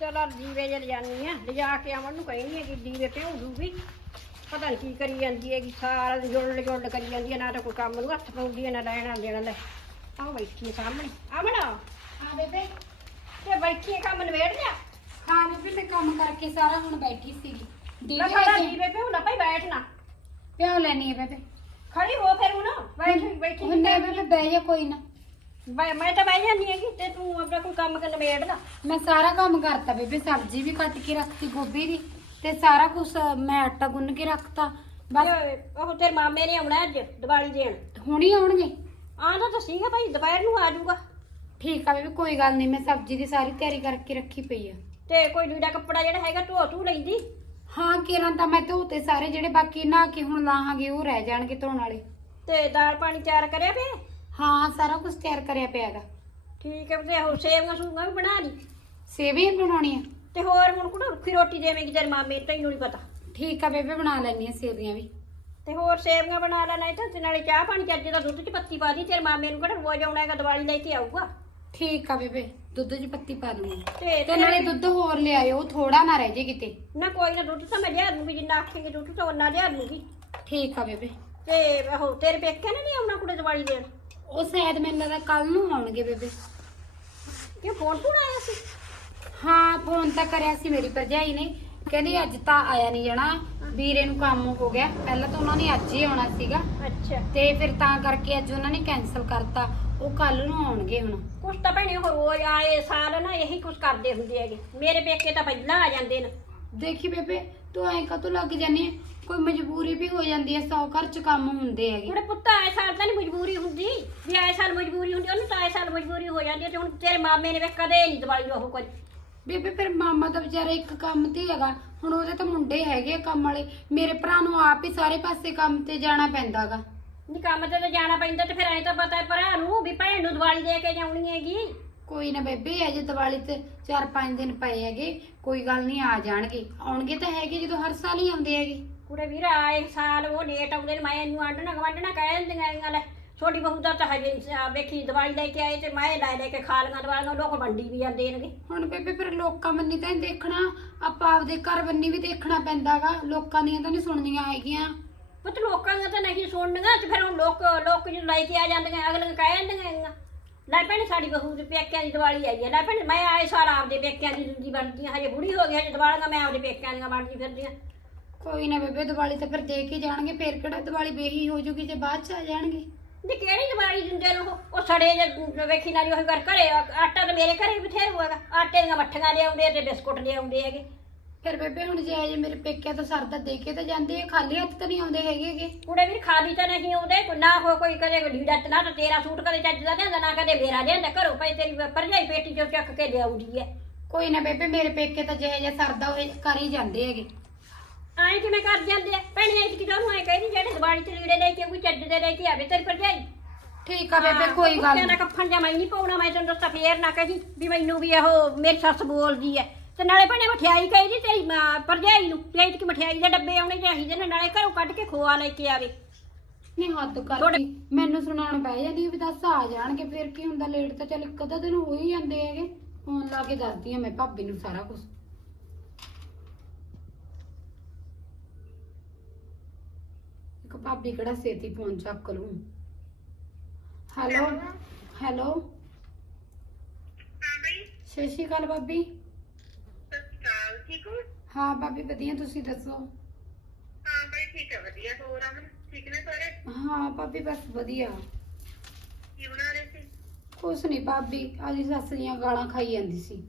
ਚਲ ਦੀਵੇ ਜੇ ਲਿਜਾਨੀ ਆ ਲਿਜਾ ਕੇ ਅਮਨ ਨੂੰ ਕਹਿਣੀ ਹੈ ਕਿ ਦੀਵੇ ਭਿਉਂ ਦੂਗੀ। ਪਤਾ ਨਹੀਂ ਕੀ ਕਰੀ ਜਾਂਦੀ ਹੈਗੀ ਸਾਰਾ ਦਿਨ ਜੁੜਨ ਜੁੜਨ ਕਰੀ ਜਾਂਦੀ ਹੈ ਨਾ ਤਾਂ ਕੋਈ ਕੰਮ ਨੂੰ ਹੱਥ ਪਾਉਂਦੀ ਹੈ ਨਾ ਲੈਣਾ ਦੇਣਾ ਲੈ ਆਹ ਬੈਠੀ ਹੈ ਸਾਹਮਣੇ ਅਮਨ ਹਾਂ ਬੇਬੇ। ਤੇ ਬੈਠੀ ਹੈ ਕੰਮ ਨਵੇੜ ਲਿਆ? ਹਾਂ ਬੇਬੇ ਮੈਂ ਕੰਮ ਕਰਕੇ ਸਾਰਾ ਹੁਣ ਬੈਠੀ ਸੀਗੀ। ਦੀਵੇ ਲੈ ਲੈ ਸਾਡਾ ਕੇ ਦੀਵੇ ਭਿਉਂ ਨਾ ਭਾਈ ਬੈਠਣਾ। ਪਿਓ ਲੈਣੀ ਹੈ ਬੇਬੇ। ਖੜੀ ਹੋ ਫਿਰ ਹੁਣ ਬੈਠੀ ਬੈਠੀ ਹੁੰਨੇ ਬੇਬੇ ਬਹਿ ਜਾ ਕੋਈ ਨਾ। ਬੈ- ਮੈਂ ਤਾਂ ਬਹਿ ਜਾਂਦੀ ਹੈਗੀ ਤੇ ਤੂੰ ਆਪਣਾ ਕੋਈ ਕੰਮ ਕਰ ਨਵੇੜ ਲਾ। ਮੈਂ ਸਾਰਾ ਕੰਮ ਕਰਤਾ ਬੇਬੇ ਸਬਜ਼ੀ ਵੀ ਕੱਟ ਕੇ ਰੱਖਤੀ ਗੋਭੀ ਦੀ ਤੇ ਸਾਰਾ ਕੁਝ ਮੈਂ ਆਟਾ ਗੁੰਨ ਕੇ ਰੱਖਤਾ। ਬਸ। ਤੇ ਉਹ ਤੇਰੇ ਮਾਮੇ ਨੇ ਆਉਣਾ ਅੱਜ ਦੀਵਾਲੀ ਦੇਣ। ਹੁਣੀ ਆਉਣਗੇ? ਆਂਦਾ ਤਾਂ ਸੀਗਾ ਭਾਈ ਦੁਪਹਿਰ ਨੂੰ ਆ ਜਾਊਗਾ। ਠੀਕ ਆ ਬੇਬੇ ਕੋਈ ਗੱਲ ਨਹੀਂ ਮੈਂ ਸਬਜ਼ੀ ਦੀ ਸਾਰੀ ਤਿਆਰੀ ਕਰਕੇ ਰੱਖੀ ਪਈ ਆ। ਤੇ ਕੋਈ ਲੀੜਾ ਕੱਪੜਾ ਜਿਹੜਾ ਹੈਗਾ ਧੋ ਤੂੰ ਲੈਂਦੀ? ਹਾਂ ਕਿਰਾਂ ਤਾਂ ਮੈਂ ਧੋਤੇ ਸਾਰੇ ਜਿਹੜੇ ਬਾਕੀ ਨਾ ਕੇ ਹੁਣ ਲਾਹਾਂਗੇ ਉਹ ਰਹਿ ਜਾਣਗੇ ਧੋਣ ਵਾਲੇ। ਤੇ ਦਾਲ ਪਾਣੀ ਤਿਆਰ ਕਰਿਆ ਪਿਆ? ਹਾਂ ਸਾਰਾ ਕੁਝ ਤਿਆਰ ਕਰਿਆ ਪਿਆਗਾ ਠੀਕ ਹੈ ਤੇ ਹੋਰ ਸੇਵੀਆਂ ਸੂਗਾਂ ਵੀ ਬਣਾ ਲਈ? ਸੇਵੀਆਂ ਬਣਾਉਣੀਆਂ। ਤੇ ਹੋਰ ਹੁਣ ਕੁੜਾ ਰੁੱਖੀ ਰੋਟੀ ਦੇਵੇਂਗੀ ਤੇਰੇ ਮਾਮੇ ਨੂੰ, ਤੈਨੂੰ ਨਹੀਂ ਪਤਾ। ਠੀਕ ਆ ਬੇਬੇ ਬਣਾ ਲੈਣੀ ਆ ਸੇਵੀਆਂ ਵੀ। ਤੇ ਹੋਰ ਸੇਵੀਆਂ ਬਣਾ ਲੈ ਨਹੀਂ ਤਾਂ ਤੇ ਨਾਲੇ ਚਾਹ ਪਾਣੀ ਚੱਜ ਦਾ ਦੁੱਧ 'ਚ ਪੱਤੀ ਪਾ ਦੀ ਤੇਰੇ ਮਾਮੇ ਨੂੰ ਕਿਹੜਾ ਰੋਜ਼ ਆਉਣਾ ਹੈਗਾ ਦੀਵਾਲੀ ਲੈ ਕੇ ਆਊਗਾ। ਠੀਕ ਆ ਬੇਬੇ ਦੁੱਧ 'ਚ ਪੱਤੀ ਪਾ ਲੂੰਗੀ। ਤੇ ਤੇ ਨਾਲੇ ਦੁੱਧ ਹੋਰ ਲਿਆਇਓ ਥੋੜਾ ਨਾ ਰਹਿ ਜੇ ਕਿਤੇ। ਨਾ ਕੋਈ ਨਾ ਦੁੱਧ ਤਾਂ ਮੈਂ ਲਿਆ ਦੂੰਗੀ ਜਿੰਨਾ ਆਖੇਂਗੇ ਦੁੱਧ ਤਾਂ ਉਹਨਾਂ ਲਿਆ ਦੂੰਗੀ। ਠੀਕ ਆ ਬੇਬੇ। ਤੇ ਉਹ ਤੇਰੇ ਪੇਕੇ ਨੇ ਨਹੀਂ ਆਉਣਾ ਕੁੜੇ ਦੀਵਾਲੀ ਦੇਣ? ਉਹ ਸ਼ਾਇਦ ਮੈਨੂੰ ਲੱਗਦਾ ਕੱਲ ਨੂੰ ਆਉਣਗੇ ਬੇਬੇ। ਕਿ ਫੋਨ ਫੋਨ ਆਇਆ ਸੀ? ਹਾਂ ਫੋਨ ਤਾਂ ਕਰਿਆ ਸੀ ਮੇਰੀ ਭਰਜਾਈ ਨੇ। ਕਹਿੰਦੀ ਅੱਜ ਤਾਂ ਆਇਆ ਨਹੀਂ ਜਾਣਾ। ਵੀਰੇ ਨੂੰ ਕੰਮ ਹੋ ਗਿਆ। ਪਹਿਲਾਂ ਤਾਂ ਉਹਨਾਂ ਨੇ ਅੱਜ ਹੀ ਆਉਣਾ ਸੀਗਾ। ਅੱਛਾ। ਤੇ ਫਿਰ ਤਾਂ ਕਰਕੇ ਅੱਜ ਉਹਨਾਂ ਨੇ ਕੈਨਸਲ ਕਰਤਾ। ਉਹ ਕੱਲ ਨੂੰ ਆਉਣਗੇ ਹੁਣ। ਕੁਛ ਤਾਂ ਭੈਣੇ ਉਹ ਰੋਜ਼ ਆਏ ਸਾਲ ਨਾ ਇਹੀ ਕੁਛ ਕਰਦੇ ਹੁੰਦੇ ਹੈਗੇ। ਮੇਰੇ ਪੇਕੇ ਤਾਂ ਪਹਿਲਾਂ ਆ ਜਾਂਦੇ ਨੇ। ਦੇਖੀ ਬੇਬੇ ਤੂੰ ਐਂ ਕਾਤੋਂ ਲੱਗ ਜਾਨੀ ਹੈ ਕੋਈ ਮਜਬੂਰੀ ਵੀ ਹੋ ਜਾਂਦੀ ਹੈ ਸੌ ਘਰ ਚ ਕੰਮ ਹੁੰਦੇ ਹੈਗੇ। ਉਹਦੇ ਪੁੱਤ ਆਏ ਸਾਲ ਤਾਂ ਨਹੀਂ ਮਜਬੂਰੀ ਹੁੰਦੀ। ਵੀ ਆਏ ਸਾਲ ਮਜਬੂਰੀ ਹੁੰਦੀ ਉਹਨੂੰ ਤਾਂ ਆਏ ਸਾਲ ਮਜਬੂਰੀ ਹੋ ਜਾਂਦੀ ਹੈ ਤੇ ਹੁਣ ਤੇਰੇ ਮਾਮੇ ਨੇ ਵੇ ਕਦੇ ਨਹੀਂ ਦਵਾਈ ਉਹ ਕੁਝ ਬੇਬੇ ਫਿਰ ਮਾਮਾ ਤਾਂ ਵਿਚਾਰਾ ਇੱਕ ਕੰਮ ਤੇ ਹੀ ਹੈਗਾ। ਹੁਣ ਉਹਦੇ ਤਾਂ ਮੁੰਡੇ ਹੈਗੇ ਆ ਕੰਮ ਵਾਲੇ। ਮੇਰੇ ਭਰਾ ਨੂੰ ਆਪ ਹੀ ਸਾਰੇ ਪਾਸੇ ਕੰਮ ਤੇ ਜਾਣਾ ਪੈਂਦਾਗਾ। ਨਹੀਂ ਕੰਮ ਤੇ ਤਾਂ ਜਾਣਾ ਪੈਂਦਾ ਤੇ ਫਿਰ ਐਂ ਤਾਂ ਪਤਾ ਹੈ ਭਰਾ ਨੂੰ ਵੀ ਭੈਣ ਨੂੰ ਦਵਾਈ ਦੇ ਕੇ ਜਾਉਣੀ ਹੈਗੀ। ਕੋਈ ਨਾ ਬੇਬੇ ਅਜੇ ਦੀਵਾਲੀ ਤੇ 4-5 ਦਿਨ ਪਏ ਹੈਗੇ ਕੋਈ ਗੱਲ ਨਹੀਂ ਆ ਜਾਣਗੇ। ਆਉਣਗੇ ਤਾਂ ਹੈਗੇ ਜਦੋਂ ਹਰ ਸਾਲ ਹੀ ਆਉਂਦੇ ਹੈਗੇ। ਕੁੜੇ ਵੀਰ ਆਏ ਸਾਲ ਉਹ ਲੇਟ ਆਉਂਦੇ ਨੇ ਮੈਂ ਇਹਨੂੰ ਆਂਡਣਾ ਗਵਾਂਡਣਾ ਕਹਿ ਦਿੰਦੀਆਂ ਹੈਗੀਆਂ ਲੈ ਛੋਟੀ ਬਹੂ ਦਾ ਤਾਂ ਹਜੇ ਨੀ ਸੀ, ਆ ਵੇਖੀ ਦਵਾਈ ਲੈ ਕੇ ਆਏ ਤੇ ਮੈਂ ਲੈ ਲੈ ਕੇ ਖਾ ਲੀਆਂ ਦਵਾਈਆਂ ਲੋਕ ਵੰਡੀ ਵੀ ਜਾਂਦੇ ਨੇਗੇ। ਹੁਣ ਬੇਬੇ ਫਿਰ ਲੋਕਾਂ ਬੰਨੀ ਤਾਂ ਨੀ ਦੇਖਣਾ ਆਪਾਂ ਆਪਦੇ ਘਰ ਬੰਨੀ ਵੀ ਦੇਖਣਾ ਪੈਂਦਾਗਾ ਲੋਕਾਂ ਦੀਆਂ ਤਾਂ ਨਹੀਂ ਸੁਣਨੀਆਂ ਹੈਗੀਆਂ। ਪੁੱਤ ਲੋਕਾਂ ਦਾ ਤਾਂ ਨਹੀਂ ਸੁਣਨੀਆਂ ਤੇ ਫਿਰ ਹੁਣ ਲੋਕ ਲੋਕ ਜਦੋਂ ਲੈ ਕੇ ਆ ਜਾਂਦੀਆਂ ਅਗਲੀਆਂ ਕਹਿ ਜਾਂਦੀਆਂ ਹੈਗੀਆਂ ਲੈ ਭੈਣੇ ਸਾਡੀ ਬਹੂ ਦੇ ਪੇਕਿਆਂ ਦੀ ਦੀਵਾਲੀ ਆਈ ਹੈ ਲੈ ਭੈਣੇ ਮੈਂ ਆਏ ਸਾਲ ਆਪਦੇ ਪੇਕਿਆਂ ਦੀ ਦਿੰਦੀ ਵਰਦੀ ਹਾਂ, ਹਜੇ ਬੁੜੀ ਹੋ ਗਈ ਹਜੇ ਦੀਵਾਲੀਆਂ ਮੈਂ ਆਪਦੇ ਪੇਕਿਆਂ ਦੀਆਂ ਵਰਦੀ ਫਿਰਦੀ ਹਾਂ ਕੋਈ ਨਾ ਬੇਬੇ ਦੀਵਾਲੀ ਤਾਂ ਫਿਰ ਦੇ ਕੇ ਜਾਣਗੇ ਫੇਰ ਕਿਹੜਾ ਦੀਵਾਲੀ ਬੇਹੀ ਹੋ ਜੂਗੀ ਜੇ ਬਾਅਦ ਚ ਆ ਜਾਣਗੇ। ਨੀ ਕਿਹੜੀ ਦੀਵਾਲੀ ਦਿੰਦੇ ਨੇ ਉਹ? ਉਹ ਸੜੇ ਜੇ ਵੇਖੀ ਨਾਲ ਉਹ ਘਰ ਘਰੇ ਆ- ਆਟਾ ਤਾਂ ਮੇਰੇ ਘਰੇ ਵੀ ਬਥੇਰ ਹੋਏਗਾ ਆਟੇ ਦੀਆਂ ਮੱਠੀਆਂ ਲਿਆਉਂਦੇ ਆ ਤੇ ਬਿਸਕੁਟ ਲਿਆਉਂਦੇ ਹੈਗੇ। ਫਿਰ ਬੇਬੇ ਹੁਣ ਜੇ ਅਜੇ ਮੇਰੇ ਪੇਕਿਆਂ ਤੋਂ ਸਰਦਾ ਦੇ ਕੇ ਤਾਂ ਜਾਂਦੇ ਆ ਖਾਲੀ ਹੱਥ ਤਾਂ ਨਹੀਂ ਆਉਂਦੇ ਹੈਗੇਗੇ ਕੁੜੇ ਵੀ ਖਾਲੀ ਤਾਂ ਨਹੀਂ ਆਉਂਦੇ ਕੋਈ ਨਾ ਹੋ ਕੋਈ ਕਦੇ ਲੀੜਾ ਤੇ ਨਾ ਤਾਂ ਤੇਰਾ ਸੂਟ ਕਦੇ ਚੱਜ ਦਾ ਲਿਆਂਦਾ ਨਾ ਕਦੇ ਮੇਰਾ ਲਿਆਂਦਾ ਘਰੋਂ ਪਈ ਤੇਰੀ ਭਰਜਾਈ ਪੇਟੀ ਚੋਂ ਚੱਕ ਕੇ ਲਿਆਉਂਦੀ ਹੈ। ਕੋਈ ਨਾ ਬੇਬੇ ਮੇਰੇ ਪੇਕੇ ਤਾਂ ਜਿਹੇ ਜਿਹਾ ਸਰਦਾ ਉਹ ਕਰ ਹੀ ਜਾਂਦੇ ਹੈਗੇ। ਐਂ ਕਿਵੇਂ ਕਰ ਜਾਂਦੇ ਆ? ਭੈਣੀਆਂ ਇਤਕੀ ਤਾਂ ਉਹਨੂੰ ਐਂ ਕਹਿੰਦੀ ਜਿਹੜੇ ਦਿਵਾਲੀ ਤੇ ਲੀੜੇ ਲੈ ਕੇ ਕੋਈ ਚੱਜ ਦੇ ਲੈ ਕੇ ਆਵੇ ਤੇਰੀ ਭਰਜਾਈ। ਠੀਕ ਆ ਬੇਬੇ ਕੋਈ ਗੱਲ ਦਾ ਨਹੀਂ। ਕੱਫਣ ਜਾਂ ਮੈਂ ਨਹੀਂ ਪਾਉਣਾ ਮੈਂ ਤੈਨੂੰ ਦੱਸਾਂ ਫੇਰ ਨਾ ਕਹੀ ਵੀ ਮੈਨੂੰ ਵੀ ਉਹ ਮੇਰੀ ਸੱਸ ਬੋਲਦੀ ਐ। ਤੇ ਨਾਲੇ ਭੈਣੇ ਮਠਿਆਈ ਕਹੀ ਤੇਰੀ ਮਾਂ ਭਰਜਾਈ ਨੂੰ ਵੀ ਇਤਕੀ ਮਠਿਆਈ ਦੇ ਡੱਬੇ ਆਉਣੇ ਚਾਹੀਦੇ ਨੇ ਨਾਲੇ ਘਰੋਂ ਕੱਢ ਕੇ ਖੋਆ ਲੈ ਕੇ ਆਵੇ। ਨਹੀਂ ਹੱਦ ਕਰਦੀ। ਮੈਨੂੰ ਸੁਣਾਉਣ ਬਹਿ ਜਾਂਦੀ ਵੀ ਦੱਸ ਆ ਜਾਣਗੇ ਫਿਰ ਕੀ ਹੁੰਦਾ? ਲੇਟ ਤਾਂ ਚੱਲ ਇੱਕ ਅੱਧਾ ਦਿਨ ਹੋ ਹੀ ਜਾਂਦੇ ਹੈਗੇ। ਫੋਨ ਲਾ ਕੇ ਦੱਸਦੀ ਆ ਮੈਂ ਭਾਬੀ ਨੂੰ ਸਾਰਾ ਕੁਝ ਇੱਕ ਭਾਬੀ ਕਿਹੜਾ ਛੇਤੀ ਫੋਨ ਚੱਕ ਲੂੰ ਹੈਲੋ ਹੈਲੋ। ਸਤਿ ਸ਼੍ਰੀ ਅਕਾਲ ਭਾਬੀ। ਸਤਿ ਸ਼੍ਰੀ ਅਕਾਲ ਠੀਕ ਹੋ? ਹਾਂ ਭਾਬੀ ਵਧੀਆ ਤੁਸੀਂ ਦੱਸੋ? ਹਾਂ ਬਈ ਠੀਕ ਹੈ ਵਧੀਆ। ਹੋਰ ਅਮਨ ਠੀਕ ਨੇ ਸਾਰੇ? ਹਾਂ ਭਾਬੀ ਬਸ ਵਧੀਆ। ਕੀ ਬਣਾ ਰਹੇ ਸੀ? ਕੁਛ ਨਹੀਂ ਭਾਬੀ ਆਜੀ ਸੱਸ ਦੀਆਂ ਗਾਲਾਂ ਖਾਈ ਜਾਂਦੀ ਸੀ।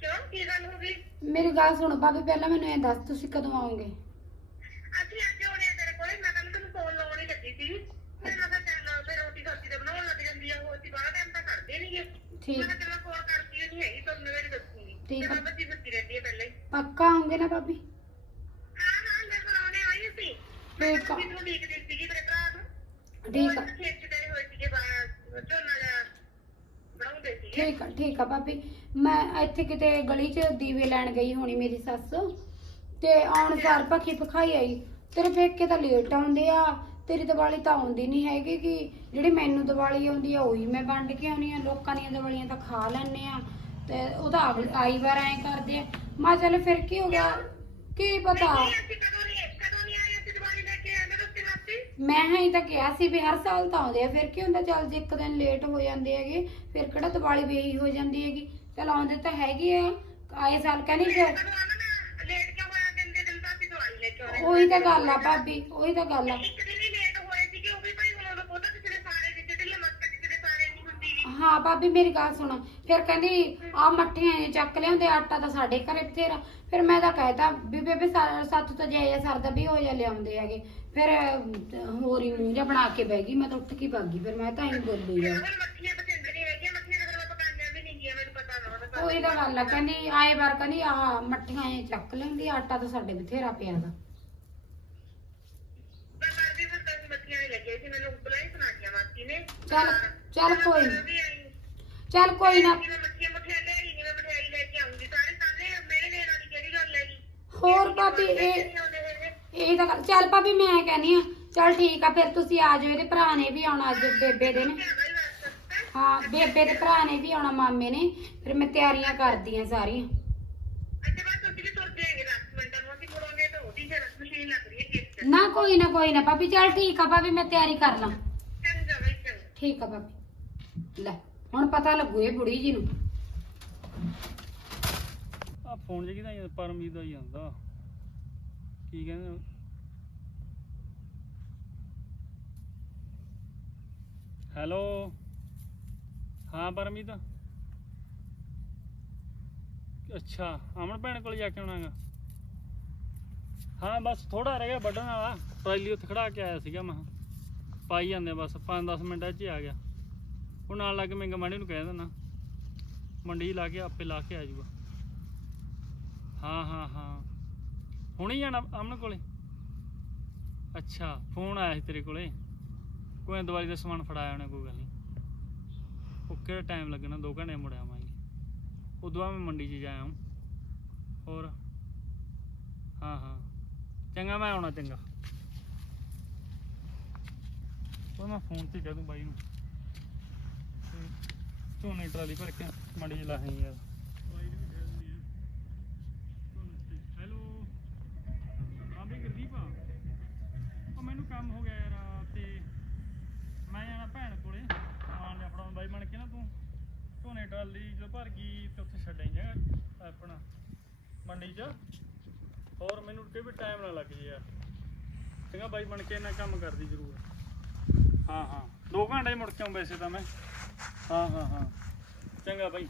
ਕਿਉਂ? ਕੀ ਗੱਲ ਹੋ ਗਈ? ਮੇਰੀ ਗੱਲ ਸੁਣੋ ਭਾਬੀ ਪਹਿਲਾਂ ਮੈਨੂੰ ਇਹ ਦੱਸ ਤੁਸੀਂ ਕਦੋਂ ਆਓਗੇ? ਅਸੀਂ ਅੱਜ ਆਉਣੇ ਆ ਤੇਰੇ ਕੋਲੇ ਮੈਂ ਕੱਲ ਤੈਨੂੰ ਫੋਨ ਲਾਉਣ ਹੀ ਲੱਗੀ ਸੀ ਫਿਰ ਮੈਂ ਕਿਹਾ ਚੱਲ ਫਿਰ ਰੋਟੀ ਸਬਜ਼ੀ ਤੇ ਬਣਾਉਣ ਲੱਗ ਜਾਂਦੀ ਆ ਉਹ ਅਸੀਂ ਬਾਹਰ ਟਾਈਮ ਤਾਂ ਕਰਦੇ ਨਹੀਂਗੇ ਮੈਂ ਠੀਕ। ਕਿਹਾ ਤੈਨੂੰ ਫੋਨ ਕਰਦੀ ਨਹੀਂ ਹੈਗੀ ਤੁਹਾਨੂੰ ਮੇਰੇ ਦੱਸੂਗੀ ਠੀਕ ਤੇ ਆ। ਮੈਂ ਬੱਤੀ ਬੱਤੀ ਰਹਿੰਦੀ ਹੈ ਪਹਿਲਾਂ ਹੀ। ਪੱਕਾ ਆਉਂਗੇ ਨਾ ਭਾਬੀ? ਹਾਂ ਹਾਂ ਮੈਂ ਫਿਰ ਆਉਣੇ ਆਈ ਸੀ। ਮੈਂ ਠੀਕ ਆ। ਭਰਾ ਨੂੰ। ਠੀਕ ਆ। ਉਹ ਖੇਤ ਚ ਗਏ ਹੋਏ ਸੀਗੇ ਬਾਹਰ ਝੋਨਾ ਜਿਹਾ ਬਣਾਉਂਦੇ ਸੀਗੇ। ਠੀਕ ਆ ਠੀਕ ਆ ਭਾਬੀ। ਮੈਂ ਇੱਥੇ ਕਿਤੇ ਗਲੀ 'ਚ ਦੀਵੇ ਲੈਣ ਗਈ ਹੋਣੀ ਮੇਰੀ ਸੱਸ। ਤੇ ਆਉਣ ਸਾਰ ਭੱਖੀ ਭਖਾਈ ਆਈ। ਤੇਰੇ ਪੇਕੇ ਤਾਂ ਲੇਟ ਆਉਂਦੇ ਆ। ਤੇਰੀ ਦੀਵਾਲੀ ਤਾਂ ਆਉਂਦੀ ਨਹੀਂ ਹੈਗੀ ਕਿ ਜਿਹੜੀ ਮੈਨੂੰ ਦੀਵਾਲੀ ਆਉਂਦੀ ਆ ਉਹੀ ਮੈਂ ਵੰਡ ਕੇ ਆਉਣੀ ਆ। ਲੋਕਾਂ ਦੀਆਂ ਦੀਵਾਲੀਆਂ ਤਾਂ ਖਾ ਲੈਣੇ ਆ ਤੇ ਉਹ ਤਾਂ ਅਗਲੀ- ਆਈ ਵਾਰ ਐ ਕਰਦੇ ਆ। ਮੈਂ ਕਿਹਾ ਚੱਲ ਫਿਰ ਕੀ ਹੋ ਗਿਆ? ਕੀ ਪਤਾ? ਅਸੀਂ ਕਦੋਂ ਨਹੀਂ ਕਦੋਂ ਨਹੀਂ ਆਏ ਅਸੀਂ ਦੀਵਾਲੀ ਲੈ ਕੇ ਆਏ ਰਸਤੇ ਵਾਸਤੇ ਮੈਂ ਹਾਂ ਤਾਂ ਕਿਹਾ ਸੀ ਵੀ ਹਰ ਸਾਲ ਤਾਂ ਆਉਂਦੇ ਆ। ਫਿਰ ਕੀ ਹੁੰਦਾ? ਚੱਲ ਜੇ ਇੱਕ ਦਿਨ ਲੇਟ ਹੋ ਜਾਂਦੇ ਹੈਗੇ ਫਿਰ ਕਿਹੜਾ ਦੀਵਾਲੀ ਵੀ ਇਹੀ ਹੋ ਜਾਂਦੀ ਹੈਗੀ? ਚੱਲ ਆਉਂਦੇ ਤਾਂ ਹੈਗੇ ਆ। ਆਏ ਸਾਲ ਕਹਿੰਦੀ ਫਿਰ। ਕਦੋਂ ਆਣਾ ਨਾ? ਲੇਟ ਕਿਉਂ ਹੋਇਆ? ਦਿੰਦੇ ਦਿਨ ਤਾਂ ਅਸੀਂ ਦੀਵਾਲੀ ਲੈ ਕੇ ਆਉਣੇ। ਉਹੀ ਤਾਂ ਗੱਲ ਆ ਭਾਬੀ ਉਹੀ ਤਾਂ ਗੱਲ ਆ। ਇੱਕ ਦਿਨ ਹੀ ਲੇਟ ਹੋਏ ਸੀਗੇ ਉਹ ਵੀ ਭਾਈ ਹੁਣ ਉਹਦਾ ਪਤਾ ਕਿਸੇ ਦੇ ਸਾਰੇ ਜਿੱਤੇ ਢਿੱਲੇ ਮਸਤ ਕਿਸੇ ਦੇ ਸਾਰੇ ਨਹੀਂ ਹੁੰਦੀ ਗੀ। ਹਾਂ ਭਾਬੀ ਮੇਰੀ ਗੱਲ ਸੁਣ। ਫਿਰ ਕਹਿੰਦੀ ਆ ਮੱਠੀਆਂ ਇਹ ਚੱਕ ਲਿਆਉਂਦੇ ਆਟਾ ਤਾਂ ਸਾਡੇ ਘਰੇ ਬਥੇਰਾ ਫਿਰ ਮੈਂ ਤਾਂ ਕਹਿਤਾ ਵੀ ਬੇਬੇ ਸਾ- ਸੱਤ ਤਾਂ ਜਾਇਆ ਸਰਦਾ ਵੀ ਹੋ ਜਾ ਲਿਆਉਂਦੇ ਹੈਗੇ। ਫਿਰ ਅਹ, ਹੋਰ ਹੀ ਮੂੰਹ ਜਿਹਾ ਬਣਾ ਕੇ ਬਹਿ ਗਈ ਮੈਂ ਤਾਂ ਉੱਠ ਕੇ ਭੱਗ ਗਈ। ਫਿਰ ਮੈਂ ਤਾਂ ਹੀ ਬੋਲੀ ਆ। ਹੁਣ ਮੱਠੀਆਂ ਪਸੰਦ ਨਹੀਂ ਹੈਗੀਆਂ ਮੱਠੀਆਂ ਤਾਂ ਮੈਂ ਵੀ ਨਹੀਂ ਗੀਆਂ ਮੈਨੂੰ ਪਤਾ ਨਾ ਉਹਦਾ ਉਹੀ ਤਾਂ ਗੱਲ ਆ ਕਹਿੰਦੀ ਆਏ ਵਾਰ ਕਹਿੰਦੀ ਆਹ ਮੱਠੀਆਂ ਇਹ ਚੱਕ ਲੈਂਦੀ ਆਟਾ ਤਾਂ ਸਾਡੇ ਬਥੇਰਾ ਪਿਆ ਦਾ ਮੈਂ ਕਰਦੀ ਫਿਰ ਤਾਂ ਮੱਠੀਆਂ ਨਹੀਂ ਲੱਗੀਆਂ ਸੀ ਮੈਨੂੰ ਉਪਲਾ ਹੀ ਸੁਣਾਈਆਂ ਮਾਸੀ ਨੇ ਚੱਲ ਚੱਲ ਕੋਈ ਨੀ। ਵੀ ਆਈ ਚੱਲ ਕੋਈ ਨਾ। ਜਿਵੇਂ ਮੱਠੀਆਂ ਮੱਠੀਆਂ ਲੈ ਗਈ ਜਿਵੇਂ ਮਠਿਆਈ ਲੈ ਕੇ ਆਉਂਗੀ। ਸਾਰੇ ਸਾਹਮਣੇ ਮੇਰੇ ਲੈਣ ਵਾਲੀ ਕਿਹੜੀ ਗੱਲ ਹੈਗੀ ਹੋਰ ਭਾਬੀ ਇਹ ਇਹ ਤਾਂ ਗੱਲ ਚੱਲ ਭਾਬੀ ਮੈਂ ਕਹਿੰਦੀ ਆ ਚੱਲ ਠੀਕ ਆ ਫਿਰ ਤੁਸੀਂ ਆ ਜਾਓ ਇਹਦੇ ਭਰਾ ਨੇ ਵੀ ਆਉਣਾ ਅੱਜ ਬੇਬੇ ਦੇ ਨੇ। ਹੈਂ? ਬੇਬੇ ਦੇ ਭਰਾ ਨੇ ਵੀ ਆਉਣਾ ਮਾਮੇ ਨੇ। ਫਿਰ ਮੈਂ ਤਿਆਰੀਆਂ ਕਰਦੀ ਆ ਸਾਰੀਆਂ। ਅੱਛਾ ਬਸ ਤੁਸੀਂ ਵੀ ਤੁਰ ਜਾਏਗੇ 10 ਮਿੰਟਾਂ ਨੂੰ ਕੋਈ ਨਾ ਕੋਈ ਨਾ ਭਾਬੀ ਚੱਲ ਠੀਕ ਆ ਭਾਬੀ ਮੈਂ ਤਿਆਰੀ ਕਰ ਲਾਂ। ਠੀਕ ਆ ਭਾਬੀ। ਲੈ। ਹੁਣ ਪਤਾ ਲੱਗੂ ਇਹ ਬੁੜੀ ਜੀ ਨੂੰ। ਆ ਫੋਨ ਜਿਹਾ ਕਿਹਦਾ ਪਰਮਜੀਤ ਦਾ ਹੀ ਆਉਂਦਾ ਕੀ ਕਹਿੰਦੇ ਹੈਲੋ? ਹਾਂ, ਪਰਮਜੀਤ? ਅੱਛਾ, ਅਮਨ ਭੈਣ ਕੋਲ ਜਾ ਕੇ ਆਉਣਾਗਾ ਹਾਂ, ਬਸ ਥੋੜਾ ਰਹਿ ਗਿਆ ਵੱਢਣ ਵਾਲਾ। ਟਰਾਲੀ ਉੱਥੇ ਖੜਾ ਕੇ ਆਇਆ ਸੀਗਾ, ਮੈਂ ਕਿਹਾ। ਪਾਈ ਜਾਂਦੇ ਆ ਬਸ 5-10 ਮਿੰਟਾਂ 'ਚ ਹੀ ਆ ਗਿਆ। ਉਹ ਨਾਲ ਲੱਗ ਮੈਂ ਗਮਾਂਡੀ ਨੂੰ ਕਹਿ ਦਿੰਦਾ। ਮੰਡੀ 'ਚ ਲਾ ਕੇ ਆਪੇ ਲਾ ਕੇ ਆ ਜੂਗਾ ਹਾਂ ਹਾਂ ਹਾਂ। ਹੁਣੇ ਜਾਣਾ ਅਮਨ ਕੋਲੇ? ਅੱਛਾ, ਫੋਨ ਆਇਆ ਸੀ ਤੇਰੇ ਕੋਲੇ। ਕੋਈ ਨਾ ਦਵਾਈ ਦਾ ਸਮਾਨ ਫੜਾਇਆ ਉਹਨੇ, ਕੋਈ ਗੱਲ ਨਹੀਂ ਉਹ ਕਿਹੜਾ ਟਾਈਮ ਲੱਗਣਾ? 2 ਘੰਟੇ ਮੁੜ ਆਵਾਂਗੇ। ਉਦੋਂ ਬਾਅਦ ਮੈਂ ਮੰਡੀ 'ਚ ਜਾਇਆ ਹਾਂ ਹੋਰ? ਹਾਂ ਹਾਂ। ਚੰਗਾ, ਮੈਂ ਆਉਣਾ ਚੰਗਾ। ਉਹ ਮੈਂ ਫੋਨ ਤੇ ਕਹਿ ਦੂੰ ਬਾਈ ਨੂੰ। ਝੋਨੇ ਟਰਾਲੀ ਭਰ ਕੇ ਮੰਡੀ 'ਚ ਲਾਹੀਂ ਯਾਰ ਹੈਲੋ। ਹਾਂ ਵੀ ਗੁਰਦੀਪ ਆ। ਉਹ ਮੈਨੂੰ ਕੰਮ ਹੋ ਗਿਆ ਯਾਰ ਤੇ ਮੈਂ ਜਾਣਾ ਭੈਣ ਕੋਲੇ ਸਮਾਨ ਜਿਹਾ ਫੜਾਉਣ ਬਾਈ ਬਣ ਕੇ ਨਾ ਤੂੰ। ਝੋਨੇ ਟਰਾਲੀ ਜਦੋਂ ਭਰ ਗਈ ਤੇ ਉੱਥੇ ਜਾਗਾ ਆਪਣਾ ਮੰਡੀ 'ਚ। ਹੋਰ ਮੈਨੂੰ ਕਿ ਵੀ ਟਾਈਮ ਨਾ ਲੱਗ ਜੇ ਯਾਰ। ਚੰਗਾ ਬਾਈ ਬਣ ਕੇ ਇਹਨਾਂ ਕੰਮ ਕਰਦੀ ਜ਼ਰੂਰ। ਹਾਂ ਹਾਂ। 2 ਘੰਟੇ 'ਚ ਮੁੜ ਕੇ ਆਉਂ ਵੈਸੇ ਤਾਂ ਮੈਂ। ਹਾਂ ਹਾਂ ਹਾਂ। ਚੰਗਾ ਬਾਈ।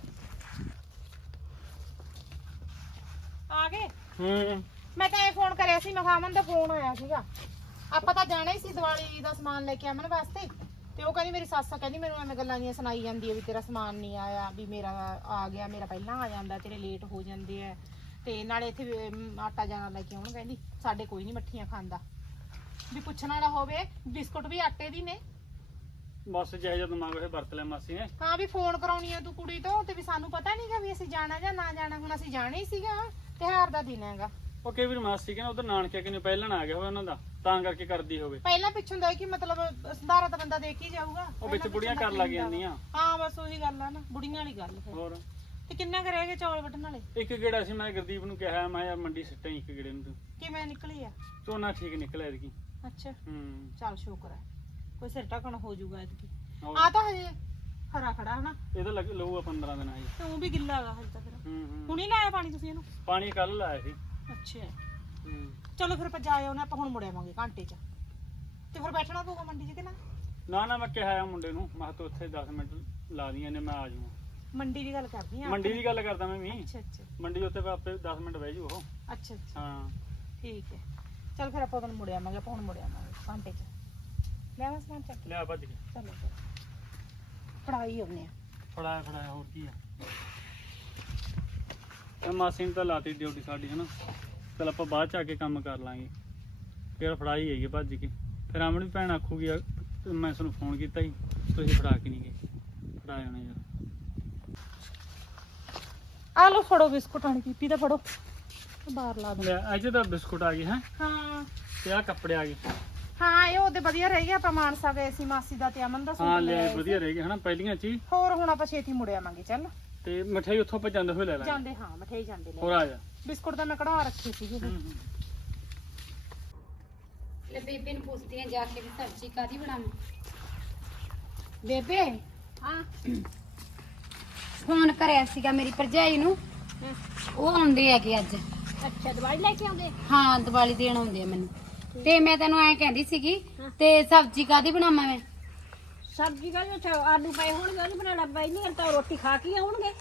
ਆ ਗਏ? ਹੂੰ। ਮੈਂ ਤਾਂ ਇਹ ਫੋਨ ਕਰਿਆ ਸੀ ਮਖਾਮਨ ਦਾ ਫੋਨ ਆਇਆ ਸੀਗਾ। ਆਪਾਂ ਤਾਂ ਜਾਣਾ ਹੀ ਸੀ ਦੀਵਾਲੀ ਦਾ ਸਮਾਨ ਲੈ ਕੇ ਅਮਨ ਵਾਸਤੇ। ਤੇ ਉਹ ਕਹਿੰਦੀ ਮੇਰੀ ਸੱਸ ਕਹਿੰਦੀ ਮੈਨੂੰ ਐਵੇਂ ਗੱਲਾਂ ਦੀਆਂ ਸੁਣਾਈ ਜਾਂਦੀ ਹੈ ਵੀ ਤੇਰਾ ਸਮਾਨ ਨਹੀਂ ਆਇਆ ਵੀ ਮੇਰਾ ਆ ਗਿਆ ਮੇਰਾ ਪਹਿਲਾਂ ਆ ਜਾਂਦਾ ਤੇਰੇ ਲੇਟ ਹੋ ਜਾਂਦੇ ਆ। ਤੇ ਨਾਲੇ ਇੱਥੇ ਵੀ, ਅਮ, ਆਟਾ ਜਾਣਾ ਲੈ ਕੇ ਆਉਣ ਕਹਿੰਦੀ ਸਾਡੇ ਕੋਈ ਨਹੀਂ ਮੱਠੀਆਂ ਖਾਂਦਾ। ਵੀ ਪੁੱਛਣ ਵਾਲਾ ਹੋਵੇ ਬਿਸਕੁਟ ਵੀ ਆਟੇ ਦੀ ਨੇ। ਬਸ ਜਿਹੋ ਜਿਹਾ ਦਿਮਾਗ ਉਹ ਵਰਤ ਲਿਆ ਮਾਸੀ ਨੇ ਹਾਂ ਵੀ ਫੋਨ ਕਰਾਉਣੀ ਆ ਤੂੰ ਕੁੜੀ ਤੋਂ ਤੇ ਵੀ ਸਾਨੂੰ ਪਤਾ ਨਹੀਂਗਾ ਵੀ ਅਸੀਂ ਜਾਣਾ ਜਾਂ ਨਾ ਜਾਣਾ। ਹੁਣ ਅਸੀਂ ਜਾਣਾ ਹੀ ਸੀਗਾ ਤਿਉਹਾਰ ਦਾ ਦਿਨ ਹੈਗਾ। ਉਹ ਕਈ ਵਾਰ ਮਾਸੀ ਕਹਿੰਦਾ ਉਧਰ ਨਾਨਕਿਆ ਕਿਨੇ ਪਹਿਲਾਂ ਆ ਗਿਆ ਹੋਵੇ ਉਹਨਾਂ ਦਾ ਤਾਂ ਕਰਕੇ ਕਰਦੀ ਹੋਵੇ। ਪਹਿਲਾਂ ਪਿੱਛੋਂ ਦਾ ਕਿ ਮਤਲਬ ਸੰਧਾਰਾ ਤਾਂ ਬੰਦਾ ਦੇਖ ਹੀ ਜਾਊਗਾ। ਉਹ ਵਿੱਚ ਬੁੜੀਆਂ ਕਰ ਲੱਗ ਜਾਂਦੀਆਂ। ਹਾਂ ਬਸ ਉਹੀ ਗੱਲ ਆ ਨਾ ਬੁੜੀਆਂ ਵਾਲੀ ਗੱਲ ਫਿਰ। ਹੋਰ? ਤੇ ਕਿੰਨਾ ਕੁ ਰਹਿ ਗਏ ਚੌਲ ਵੱਢਣ ਵਾਲੇ? ਇੱਕ ਗੇੜਾ ਸੀ ਮੈਂ ਗੁਰਦੀਪ ਨੂੰ ਕਿਹਾ ਮੈਂ ਯਾਰ ਮੰਡੀ ਸਿੱਟਾਂ ਇੱਕ ਗੇੜੇ ਨੂੰ ਤੂੰ। ਕਿਵੇਂ ਨਿਕਲੀ ਆ? ਝੋਨਾ ਠੀਕ ਨਿਕਲਿਆ ਇਹਦੀ ਅੱਛਾ। ਹੂੰ। ਚੱਲ ਸ਼ੁਕਰ ਹੈ ਕੋਈ ਸਿਰ ਟਕਣ ਹੋ ਜਾਊਗਾ ਇਤਕੀ ਹੋਰ। ਆ ਤਾਂ ਹਜੇ ਹਰਾ ਖੜਾ ਹਨਾ। ਇਹਦਾ ਲੱਗ ਲਊਗਾ 15 ਦਿਨ ਆਈ ਤੇ ਵੀ ਗਿੱਲਾ ਹੈਗਾ ਹਜੇ ਤਾਂ ਫਿਰ। ਹੂੰ ਹੂੰ। ਹੁਣੀ ਲਾਇਆ ਪਾਣੀ ਤੁਸੀਂ ਇਹਨੂੰ? ਪਾਣੀ ਕੱਲ ਲਾਇਆ ਸੀ। ਅੱਛਾ। ਹੂੰ। ਚਲੋ ਫਿਰ ਆਪਾਂ ਜਾ ਆਉਣਾ ਆਪਾਂ ਹੁਣ ਮੁੜ ਆਵਾਂਗੇ ਘੰਟੇ ਚ। ਤੇ ਫਿਰ ਬੈਠਣਾ ਪਊਗਾ ਮੰਡੀ 'ਚ ਕਿ ਨਾ? ਨਾ ਨਾ ਮੈਂ ਕਿਹਾ ਆ ਮੁੰਡੇ ਨੂੰ। ਮੈਂ ਕਿਹਾ ਤੂੰ ਉੱਥੇ 10 ਮਿੰਟ ਲਾ ਦੀਆਂ ਨੇ ਮੈਂ ਆ ਜਾਊਂਗਾ। ਮੰਡੀ ਦੀ ਗੱਲ ਕਰਦੀ ਆ? ਮੰਡੀ ਦੀ ਗੱਲ ਕਰਦਾ ਮੈਂ ਵੀ। ਅੱਛਾ ਅੱਛਾ। ਮੰਡੀ ਉੱਤੇ ਫਿਰ ਆਪੇ 10 ਮਿੰਟ ਬਹਿ ਜੂ ਉਹ। ਅੱਛਾ ਅੱਛਾ। ਹਾਂ। ਠੀਕ ਹੈ। ਚਲ ਫਿਰ ਆਪਾਂ ਤੁਹਾਨੂੰ ਮੁੜ ਆਵਾਂਗੇ ਆਪਾਂ ਹੁਣ ਮੁੜ ਆਵਾਂਗੇ ਘੰਟੇ ਚ। ਲੈਣਾ ਸਮਾਨ ਚੱਕ ਲਿਆ ਭੱਜ ਕੇ। ਚਲੋ ਫਿਰ ਪੜਾਈ ਆਉਨੇ ਆ। ਫੜਾਇਆ ਫੜਾਇਆ ਹੋਰ ਕੀ ਆ? ਇਹ ਮਾਸੀ ਨੇ ਤਾਂ ਲਾਤੀ ਡਿਊਟੀ ਸਾਡੀ ਹਨਾ? ਚਲ ਆਪਾਂ ਬਾਅਦ ਚ ਆ ਕੇ ਕੰਮ ਕਰ ਲਾਂਗੇ। ਫਿਰ ਫੜਾਈ ਹੈਗੀ ਭੱਜ ਕੇ। ਫਿਰ ਆਮਣ ਵੀ ਭੈਣ ਆਖੂਗੀ ਯਾਰ ਮੈਂ ਤੁਹਾਨੂੰ ਫੋਨ ਕੀਤਾ ਸੀ ਤੁਸੀਂ ਫੜਾ ਕੇ ਨਹੀਂ ਗਏ। ਫੜਾ ਜਾਣਾ ਯਾਰ ਆ ਲਓ ਫੜੋ ਬਿਸਕੁਟ ਆਣ ਪੀਪੀ ਦਾ ਫੜੋ। ਬਾਹਰ ਲਾ ਦੋ ਲੈ ਅੱਜ ਤਾਂ ਬਿਸਕੁਟ ਆ ਗਏ ਹੈ? ਹਾਂ। ਤੇ ਆ ਕੱਪੜੇ ਆ ਗਏ। ਹਾਂ ਇਹ ਉਹਦੇ ਵਧੀਆ ਰਹਿ ਗਿਆ ਆਪਾਂ ਮਾਨਸਾ ਗਏ ਸੀ ਮਾਸੀ ਦਾ ਤੇ ਅਮਨ ਦਾ ਸੂਟ ਲੈ ਲੈ ਆਏ ਵਧੀਆ ਰਹਿ ਗਏ ਹਨਾ ਪਹਿਲੀਆਂ ਚ ਹੀ? ਹੋਰ ਹੁਣ ਆਪਾਂ ਛੇਤੀ ਮੁੜ ਆਵਾਂਗੇ ਚੱਲ। ਤੇ ਮਠਿਆਈ ਉੱਥੋਂ ਆਪਾਂ ਜਾਂਦੇ ਹੋਏ ਲੈ ਲਾਂਗੇ। ਜਾਂਦੇ ਹਾਂ ਮਠਿਆਈ ਜਾਂਦੇ ਲੈ ਹੋਰ ਆ ਜਾ। ਬਿਸਕੁਟ ਤਾਂ ਮੈਂ ਕਢਵਾ ਰੱਖੀ ਸੀਗੀ ਹੂੰ, ਹੂੰ। ਲੈ ਬੇਬੇ ਨੂੰ ਪੁੱਛਦੀ ਆ ਜਾ ਕੇ ਵੀ ਸਬਜ਼ੀ ਕਾਦੀ ਬਣਾਵਾਂ? ਬੇਬੇ? ਹਾਂ। ਫੋਨ ਕਰਿਆ ਸੀਗਾ ਮੇਰੀ ਭਰਜਾਈ ਨੂੰ। ਉਹ ਆਉਂਦੇ ਹੈਗੇ ਅੱਜ। ਅੱਛਾ ਦਵਾਈ ਲੈ ਕੇ ਆਉਂਦੇ? ਹਾਂ ਦੀਵਾਲੀ ਦੇਣ ਆਉਂਦੇ ਆ ਮੈਨੂੰ। ਤੇ ਮੈਂ ਤੈਨੂੰ ਐਂ ਕਹਿੰਦੀ ਸੀਗੀ। ਤੇ ਸਬਜ਼ੀ ਕਾਦੀ ਬਣਾਵਾਂ ਮੈਂ? ਸਬਜ਼ੀ ਕਾਹਦੇ ਉੱਥੇ ਆਲੂ ਪਏ ਹੋਣਗੇ ਉਹਦੀ ਬਣਾ ਲਾ ਬਾਈ। ਨਹੀਂ ਤਾਂ ਰੋਟੀ ਖਾ ਕੇ ਹੀ ਆਉਣਗੇ।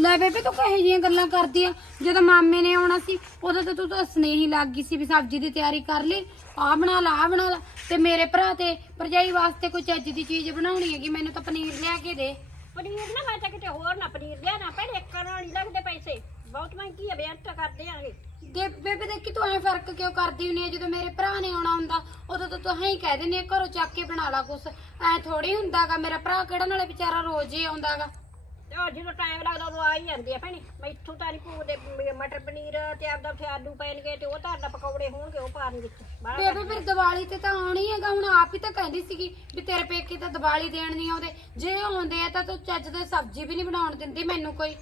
ਲੈ ਬੇਬੇ ਤੂੰ ਕਹੇ ਜੀਆਂ ਗੱਲਾਂ ਕਰਦੀ ਆ? ਜਦੋਂ ਮਾਮੇ ਨੇ ਆਉਣਾ ਸੀ ਉਦੋਂ ਤਾਂ ਤੂੰ ਤਾਂ ਸਨੇਹੀ ਲੱਗ ਗਈ ਸੀ ਵੀ ਸਬਜ਼ੀ ਦੀ ਤਿਆਰੀ ਕਰ ਲਈ ਆ ਬਣਾ ਲਾ ਆ ਬਣਾ ਲਾ। ਤੇ ਮੇਰੇ ਭਰਾ ਤੇ ਭਰਜਾਈ ਵਾਸਤੇ ਕੋਈ ਚੱਜ ਦੀ ਚੀਜ਼ ਬਣਾਉਣੀ ਹੈਗੀ ਮੈਨੂੰ ਤਾਂ ਪਨੀਰ ਲਿਆ ਕੇ ਦੇ। ਪਨੀਰ ਨਾ ਮੈਂ ਤਾਂ ਕਿਤੇ ਹੋਰ ਨਾ ਪਨੀਰ ਲਿਆ ਨਾ ਪਹਿਲੇ ਇੱਕ ਨਾਲ ਨਹੀਂ ਲੱਗਦੇ ਪੈਸੇ। ਬਹੁਤ ਮਹਿੰਗੀ ਹੈ ਬੇਅੰਤ ਤਾਂ ਕਰਦੇ ਆਂਗੇ ਦੇ ਬੇਬੇ ਦੇਖੀ ਤੂੰ ਐ ਫ਼ਰਕ ਕਿਉਂ ਕਰਦੀ ਹੁੰਨੀ ਆ? ਜਦੋਂ ਮੇਰੇ ਭਰਾ ਨੇ ਆਉਣਾ ਹੁੰਦਾ ਉਦੋਂ ਤਾਂ ਤੂੰ ਹੀ ਕਹਿ ਆ ਘਰੋਂ ਚੱਕ ਕੇ ਬਣਾ ਲਾ ਕੁਛ। ਐ ਥੋੜੀ ਹੁੰਦਾਗਾ ਮੇਰਾ ਭਰਾ ਕਿਹੜਾ ਨਾਲੇ ਵਿਚਾਰਾ ਰੋਜ਼ ਹੀ ਆਉਂਦਾਗਾ। ਤੇ ਉਹ ਜਦੋਂ ਟਾਈਮ ਲੱਗਦਾ ਉਦੋਂ ਆ ਹੀ ਜਾਂਦੇ ਆ ਭੈਣੇ। ਮੈਥੋਂ ਤਾਂ ਨਹੀਂ ਪੂਦੇ ਮਟਰ ਪਨੀਰ ਤੇ ਆਪਦਾ ਉੱਥੇ ਆਲੂ ਪੈਣਗੇ ਤੇ ਉਹ ਤਾਂ ਪਕੌੜੇ ਹੋਣਗੇ ਉਹ ਪਾਣ ਵਿੱਚ। ਬੇਬੇ ਫਿਰ ਦੀਵਾਲੀ ਤੇ ਤਾਂ ਆਉਣੀ ਹੈਗਾ ਹੁਣ ਆਪ ਹੀ ਤਾਂ ਕਹਿੰਦੀ ਸੀਗੀ ਵੀ ਤੇਰੇ ਪੇਕੇ ਤਾਂ ਦੀਵਾਲੀ ਦੇਣ ਨਹੀਂ ਆਉਂਦੇ। ਜੇ ਆਉਂਦੇ ਆ ਤਾਂ ਤੂੰ ਚੱਜ ਦੀ ਸਬਜ਼ੀ ਵੀ ਨਹੀਂ ਬਣਾਉਣ ਦਿੰਦੀ ਮੈਨੂੰ ਕੋਈ।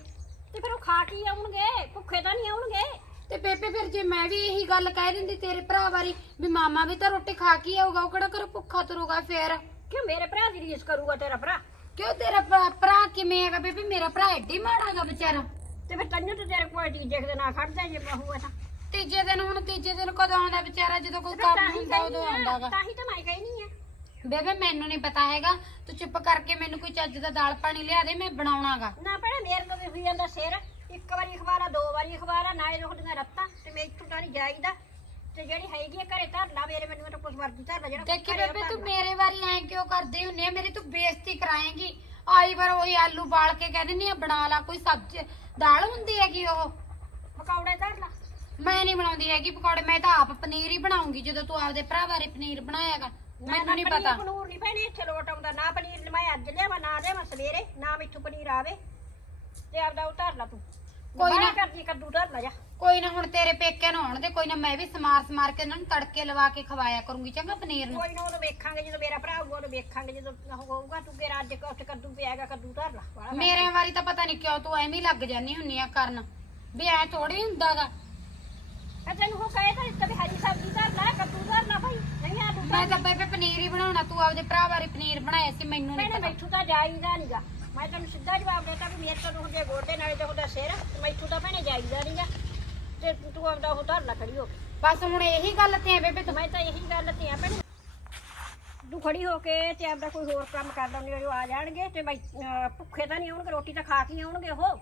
ਤੇ ਫਿਰ ਉਹ ਖਾ ਕੇ ਹੀ ਆਉਣਗੇ ਭੁੱਖੇ ਤਾਂ ਨਹੀਂ ਆਉਣਗੇ। ਤੇ ਫਿਰ ਜੇ ਮੈਂ ਵੀ ਇਹੀ ਗੱਲ ਕਹਿ ਦਿੰਦੀ ਤੇਰੇ ਭਰਾ ਵਾਰੀ ਵੀ ਮਾਮਾ ਵੀ ਤਾਂ ਰੋਟੀ ਖਾ ਕੇ ਹੀ ਆਊਗਾ ਉਹ ਕਿਹੜਾ ਕਰ ਭੁੱਖਾ ਤੁਰੂਗਾ ਫੇਰ? ਕਿਉਂ ਮੇਰੇ ਭਰਾ ਦੀ ਰੀਸ ਕਰੂਗਾ ਤੇਰਾ ਭਰਾ? ਕਿਉਂ ਤੇਰਾ ਭਰਾ- ਭਰਾ ਕਿਵੇਂ ਹੈਗਾ ਬੇਬੇ? ਮੇਰਾ ਭਰਾ ਐਡੀ ਮਾੜਾ ਹੈਗਾ ਵਿਚਾਰਾ। ਤੇ ਫਿਰ ਤੈਨੂੰ ਤੇ ਤੇਰੇ ਕੋਲ ਟੀਜੇ ਦੇ ਨਾਲ ਖੜਦਾ ਜੇ ਬਹੂ ਹੈ ਤਾਂ। ਤੀਜੇ ਦਿਨ ਹੁਣ ਤੀਜੇ ਦਿਨ ਕਦੋਂ ਆਉਂਦਾ ਵਿਚਾਰਾ? ਜਦੋਂ ਕੋਈ ਕੰਮ ਹੁੰਦਾ ਉਦੋਂ ਕਹਿਨੀ ਆ, ਆਉਂਦਾਗਾ ਤਾਂ ਹੀ ਤਾਂ ਮੈਂ ਕਹਿਨੀ ਆ। ਬੇਬੇ ਮੈਨੂੰ ਨਹੀਂ ਪਤਾ ਹੈਗਾ। ਤੂੰ ਚੁੱਪ ਕਰਕੇ ਮੈਨੂੰ ਕੋਈ ਚੱਜ ਦਾ ਦਾਲ ਪਾਣੀ ਲਿਆ ਦੇ ਮੈਂ ਬਣਾਉਣਾਗਾ ਨਾ ਭੈਣੇ ਮੇਰੇ ਤੋਂ ਵੀ ਹੋਈ ਜਾਂਦਾ ਸਿਰ। ਇੱਕ ਵਾਰੀ ਅਖਬਾਰਾਂ ਦੋ ਵਾਰੀ ਅਖਬਾਰਾਂ ਨਾਲੇ ਰੁਕਦੀਆਂ ਰੱਤਾਂ ਤੇ ਮੈਂ ਇੱਥੋਂ ਤਾਂ ਨਹੀਂ ਜਾਈਦਾ। ਤੇ ਜਿਹੜੀ ਹੈਗੀ ਆ ਘਰੇ ਧਰ ਲਾ ਮੇਰੇ ਮੈਨੂੰ ਤਾਂ ਕੁਝ ਮਰਜ਼ੀ ਧਰ ਲਾ ਜਿਹੜਾ ਕੁਛ ਦੇਖੀ ਘਰੇ ਆ ਬੇਬੇ ਧਰ ਤੂੰ ਲਾ। ਮੇਰੇ ਵਾਰੀ ਐਂ ਕਿਉਂ ਕਰਦੀ ਹੁੰਨੀ ਆ? ਮੇਰੀ ਤੂੰ ਬੇਇੱਜ਼ਤੀ ਕਰਾਏਂਗੀ। ਆਈ ਵਾਰ ਉਹੀ ਆਲੂ ਬਾਲ ਕੇ ਕਹਿ ਦਿੰਨੀ ਆ ਬਣਾ ਲਾ ਕੋਈ ਸਬਜ਼ੀ ਦਾਲ ਹੁੰਦੀ ਹੈਗੀ ਉਹ? ਪਕੌੜੇ ਧਰ ਲਾ। ਮੈਂ ਨਹੀਂ ਬਣਾਉਂਦੀ ਹੈਗੀ ਪਕੌੜੇ ਮੈਂ ਤਾਂ ਆਪ ਪਨੀਰ ਹੀ ਬਣਾਉਂਗੀ ਜਦੋਂ ਤੂੰ ਆਪਦੇ ਭਰਾ ਬਾਰੇ ਪਨੀਰ ਬਣਾਇਆਗਾ। ਮੈਨੂੰ ਨਹੀਂ ਪਤਾ। ਪਨੀਰ ਨਹੀਂ ਭੈਣੇ ਇੱਥੇ ਲੋਟ ਆਉਂਦਾ ਨਾ ਪਨੀਰ ਮੈਂ ਅੱਜ ਲਿਆਵਾਂ ਨਾ ਲਿਆਵਾਂ ਸਵੇਰੇ ਨਾ ਮੈਥੋਂ ਪਨੀਰ ਆਵੇ। ਤੇ ਆਪਦਾ ਉਹ ਧਰ ਲਾ ਤੂੰ। ਕੋਈ ਨਾ। ਕਰਦੀ ਕੱਦੂ ਧਰ ਲਾ ਜਾ। ਕੋਈ ਨਾ ਹੁਣ ਤੇਰੇ ਪੇਕਿਆਂ ਨੂੰ ਆਉਣ ਦੇ ਕੋਈ ਨਾ ਮੈਂ ਵੀ ਸਮਾਰ ਸਮਾਰ ਕੇ ਇਹਨਾਂ ਨੂੰ ਤੜਕੇ ਲਵਾ ਕੇ ਖਵਾਇਆ ਕਰੂੰਗੀ ਚੰਗਾ ਪਨੀਰ ਨੂੰ। ਕੋਈ ਨਾ ਉਹਨੂੰ ਵੇਖਾਂਗੇ ਜਦੋਂ ਮੇਰਾ ਭਰਾ ਆਊਗਾ ਉਹਨੂੰ ਵੇਖਾਂਗੇ ਜਦੋਂ ਉਹ ਹੋਊਗਾ ਤੂੰ ਕਿਹੜਾ ਅੱਜ ਉੱਥੇ ਕੱਦੂ ਪਿਆਗਾ ਕੱਦੂ ਧਰ ਲਾ। ਮੇਰੇ ਵਾਰੀ ਤਾਂ ਪਤਾ ਨਹੀਂ ਕਿਉਂ ਤੂੰ ਐਵੇਂ ਹੀ ਲੱਗ ਜਾਨੀ ਹੁੰਨੀ ਆ ਕਰਨ ਵੀ ਐ ਥੋੜੀ ਹੁੰਦਾਗਾ। ਮੈਂ ਤੈਨੂੰ ਉਹ ਕਹੇ ਤਾਂ ਵੀ ਹਰੀ ਸਬਜ਼ੀ ਧਰ ਲੈ ਕੱਦੂ ਧਰ ਲਾ ਭਾਈ ਨਹੀਂ ਆਲੂ ਮੈਂ ਤਾਂ ਬੇਬੇ ਪਨੀਰ ਹੀ ਬਣਾਉਣਾ ਤੂੰ ਆਪਦੇ ਭਰਾ ਬਾਰੇ ਪਨੀਰ ਬਣਾਇਆ ਸੀ ਮੈਨੂੰ ਨਹੀਂ ਭੈਣੇ ਪਤਾ। ਮੈਥੋਂ ਤਾਂ ਜਾਈਦਾ ਨਹੀਂਗਾ ਮੈਂ ਤੈਨੂੰ ਸਿੱਧਾ ਜਵਾਬ ਦੇਤਾ ਵੀ ਮੇਰੇ ਤੋਂ ਹੁੰਦੇ ਗੋਡੇ ਨਾਲੇ ਤੇ ਹੁੰਦਾ ਸਿਰ ਤੇ ਮੈਥੋਂ ਤਾਂ ਭੈਣੇ ਜਾਈਦਾ ਨਹੀਂਗਾ ਤੇ ਤੂੰ ਆਪਦਾ ਉਹ ਧਰ ਲਾ ਖੜੀ ਹੋ ਕੇ। ਬਸ ਹੁਣ ਇਹੀ ਗੱਲ ਤੇ ਆ ਬੇਬੇ ਤੂੰ। ਮੈਂ ਤਾਂ ਇਹੀ ਗੱਲ ਤੇ ਆ ਭੈਣੇ। ਤੂੰ ਖੜੀ ਹੋ ਕੇ ਤੇ ਆਪਦਾ ਕੋਈ ਹੋਰ ਕੰਮ ਕਰ ਲੈਂਦੀ ਜੋ ਆ ਜਾਣਗੇ ਤੇ ਮੈਂ ਅਹ, ਭੁੱਖੇ ਤਾਂ ਨਹੀਂ ਆਉਣਗੇ ਰੋਟੀ ਤਾਂ ਖਾ ਕੇ ਹੀ ਆਉਣਗੇ ਉਹ।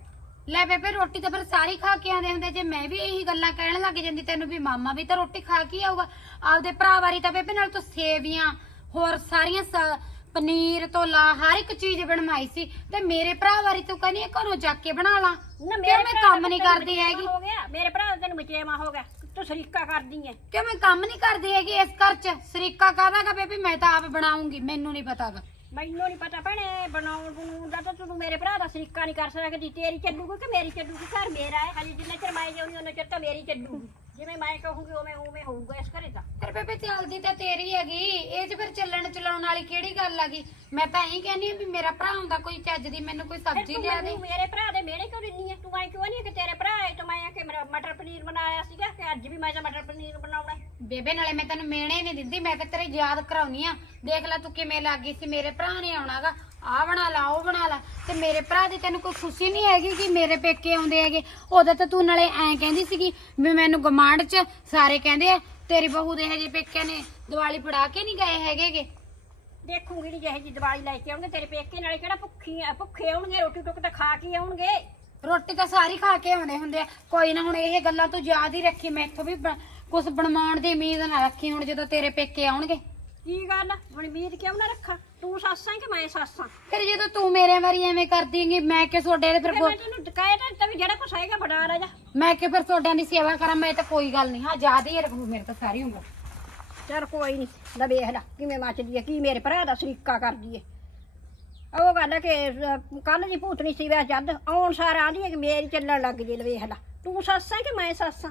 ਲੈ ਬੇਬੇ ਰੋਟੀ ਤਾਂ ਫਿਰ ਸਾਰੀ ਖਾ ਕੇ ਆਉਂਦੇ ਹੁੰਦੇ। ਜੇ ਮੈਂ ਵੀ ਇਹੀ ਗੱਲਾਂ ਕਹਿਣ ਲੱਗ ਜਾਂਦੀ ਤੈਨੂੰ ਵੀ ਮਾਮਾ ਵੀ ਤਾਂ ਰੋਟੀ ਖਾ ਕੇ ਹੀ ਆਊਗਾ। ਆਪਦੇ ਭਰਾ ਵਾਰੀ ਤਾਂ ਬੇਬੇ ਨਾਲ ਤੂੰ ਸੇਵੀਆਂ ਹੋਰ ਸਾਰੀਆਂ ਸ- ਪਨੀਰ ਤੋਂ ਲਾ ਹਰ ਇੱਕ ਚੀਜ਼ ਬਣਵਾਈ ਸੀ ਤੇ ਮੇਰੇ ਭਰਾ ਵਾਰੀ ਤੂੰ ਕਹਿੰਦੀ ਆ ਘਰੋਂ ਜਾ ਕੇ ਬਣਾ ਲਾ। ਨਾ ਕਿਉਂ ਮੈਂ ਭਰਾ ਕੰਮ ਨਹੀਂ ਤੈਨੂੰ ਕਰਦੀ ਮਚੇਵਾ ਹੈਗੀ? ਹੋ ਗਿਆ। ਮੇਰੇ ਭਰਾ ਦਾ ਤੈਨੂੰ ਮਚੇਵਾ ਹੋ ਗਿਆ। ਤੂੰ ਸ਼ਰੀਕਾ ਕਰਦੀ ਐ। ਕਿਉਂ ਮੈਂ ਕੰਮ ਨਹੀਂ ਕਰਦੀ ਹੈਗੀ ਇਸ ਘਰ 'ਚ? ਸਰੀਕਾ ਕਾਹਦਾਗਾ ਬੇਬੇ? ਮੈਂ ਤਾਂ ਆਪ ਬਣਾਉਂਗੀ ਮੈਨੂੰ ਨਹੀਂ ਪਤਾਗਾ ਮੈਨੂੰ ਨਹੀਂ ਪਤਾ ਭੈਣੇ ਬਣਾਉਣ ਬਣਾਉਣ ਦਾ ਤਾਂ ਤੂੰ ਮੇਰੇ ਭਰਾ ਦਾ ਸ਼ਰੀਕਾ ਨਹੀਂ ਕਰ ਸਕਦੀ। ਤੇਰੀ ਚੱਲੂਗੀ ਕਿ ਮੇਰੀ ਚੱਲੂਗੀ ਘਰ ਮੇਰਾ ਹੈ? ਹਜੇ ਜਿੰਨੇ ਚਿਰ ਮੈਂ ਜਿਉਣੀ ਉਹਨਾਂ ਚਿਰ ਤਾਂ ਮੇਰੀ ਚੱਲੂਗੀ ਜਿਵੇਂ ਮੈਂ ਕਹੂੰਗੀ ਉਵੇਂ ਉਵੇਂ ਹੋਊਗਾ ਇਸ ਘਰੇ ਤਾਂ। ਫਿਰ ਬੇਬੇ ਚੱਲਦੀ ਤਾਂ ਤੇਰੀ ਹੈਗੀ। ਇਹ 'ਚ ਫਿਰ ਚੱਲਣ ਚਲਾਉਣ ਵਾਲੀ ਕਿਹੜੀ ਗੱਲ ਹੈਗੀ ਮੈਂ ਤਾਂ ਇਹੀ ਕਹਿੰਦੀ ਆ ਵੀ ਮੇਰਾ ਭਰਾ ਹੁੰਦਾ ਕੋਈ ਚੱਜ ਦੀ ਮੈਨੂੰ ਕੋਈ ਫਿਰ ਸਬਜ਼ੀ ਤੂੰ ਲਿਆ ਦੇ। ਮੈਨੂੰ ਮੇਰੇ ਭਰਾ ਦੇ ਮਿਹਣੇ ਕਿਉਂ ਦਿੰਨੀ ਐ ਤੂੰ ਮੈਂ ਕਿਉਂ ਨਹੀਂ ਕਿ ਤੇਰੇ ਭਰਾ ਹੈ ਤਾਂ ਮੈਂ ਕਿ ਮੇਰਾ ਮਟਰ ਪਨੀਰ ਬਣਾਇਆ ਸੀਗਾ ਕਿ ਅੱਜ ਵੀ ਮੈਂ ਤਾਂ ਮਟਰ ਪਨੀਰ ਬਣਾਉਣਾ। ਹੈ। ਬੇਬੇ ਨਾਲੇ ਮੈਂ ਤੈਨੂੰ ਮੇਣੇ ਨਹੀਂ ਦਿੰਦੀ ਮੈਂ ਤਾਂ ਤੇਰੇ ਯਾਦ ਕਰਾਉਣੀ ਆ। ਦੇਖ ਲੈ ਤੂੰ ਕਿਵੇਂ ਲੱਗੀ ਸੀ ਮੇਰੇ ਭਰਾ ਨੇ ਆਉਣਾਗਾ। ਆ ਬਣਾ ਲਾ ਉਹ ਬਣਾ ਲਾ। ਤੇ ਮੇਰੇ ਭਰਾ ਦੀ ਤੈਨੂੰ ਕੋਈ ਖੁਸ਼ੀ ਨਹੀਂ ਹੈਗੀ ਕਿ ਮੇਰੇ ਪੇਕੇ ਆਉਂਦੇ ਹੈਗੇ? ਉਦੋਂ ਤਾਂ ਤੂੰ ਨਾਲੇ ਐਂ ਕਹਿੰਦੀ ਸੀਗੀ ਵੀ ਮੈਨੂੰ ਗਮਾਂਡ 'ਚ ਸਾਰੇ ਕਹਿੰਦੇ ਆ ਤੇਰੀ ਬਹੂ ਦੇ ਹਜੇ ਪੇਕਿਆਂ ਨੇ ਦੀਵਾਲੀ ਫੜਾ ਕੇ ਨਹੀਂ ਗਏ ਹੈਗੇਗੇ ਦੇਖੂਗੀ ਨਹੀਂ ਜਿਹੇ ਜੀ ਦੀਵਾਲੀ ਲੈ ਕੇ ਆਉਣਗੇ ਤੇਰੇ ਪੇਕੇ ਨਾਲੇ ਕਿਹੜਾ ਭੁੱਖੀ ਆ ਭੁੱਖੇ ਆਉਣਗੇ ਰੋਟੀ ਟੁੱਕ ਤਾਂ ਖਾ ਕੇ ਆਉਣਗੇ। ਰੋਟੀ ਤਾਂ ਸਾਰੀ ਖਾ ਕੇ ਆਉਂਦੇ ਹੁੰਦੇ ਆ। ਕੋਈ ਨਾ ਹੁਣ ਇਹ ਗੱਲਾਂ ਤੂੰ ਯਾਦ ਹੀ ਰੱਖੀ ਮੈਥੋਂ ਵੀ ਕੁਝ ਬਣਵਾਉਣ ਦੀ ਉਮੀਦ ਨਾ ਰੱਖੀ ਹੁਣ ਜਦੋਂ ਤੇਰੇ ਪੇਕੇ ਆਉਣਗੇ। ਕੀ ਗੱਲ? ਹੁਣ ਉਮੀਦ ਕਿਉਂ ਨਾ ਰੱਖਾਂ? ਤੂੰ ਸੱਸਾਂ ਕਿ ਮੈਂ ਸੱਸਾਂ ਫਿਰ ਜਦੋਂ ਤੂੰ ਮੇਰੇ ਵਾਰੀ ਐਵੇਂ ਕਰਦੀ ਹੈਗੀ ਮੈਂ ਕਿ ਤੁਹਾਡੇ ਦੇ ਫਿਰ ਫਿਰ ਬੋ- ਮੈਂ ਤੈਨੂੰ ਕਹਿ ਤਾਂ ਦਿੱਤਾ ਵੀ ਜਿਹੜਾ ਕੁਛ ਹੈਗਾ ਬਣਾ ਲੈ ਜਾ। ਮੈਂ ਕਿ ਫਿਰ ਤੁਹਾਡਿਆਂ ਦੀ ਸੇਵਾ ਕਰਾਂ? ਮੈਂ ਤਾਂ ਕੋਈ ਗੱਲ ਨਹੀਂ। ਹਾਂ ਯਾਦ ਹੀ ਰੱਖੂ ਮੇਰੇ ਤਾਂ ਸਾਰੀ ਉਮਰ। ਚਲ ਕੋਈ ਨਹੀਂ ਲੈ ਵੇਖ ਲੈ ਕਿਵੇਂ ਮੱਚਦੀ ਹੈ ਕੀ ਮੇਰੇ ਭਰਾ ਦਾ ਸ਼ਰੀਕਾ ਕਰਦੀ ਹੈ ਉਹ ਗੱਲ ਹੈ ਕਿ ਕੱਲ ਦੀ ਭੂਤਨੀ ਸੀ ਵੇ ਜਦ ਆਉਣ ਸਾਰ ਆਂਦੀ ਹੈ ਕਿ ਮੇਰੀ ਚੱਲਣ ਲੱਗ ਜੇ ਲੈ ਵੇਖ ਲੈ। ਤੂੰ ਸੱਸਾਂ ਕਿ ਮੈਂ ਸੱਸਾਂ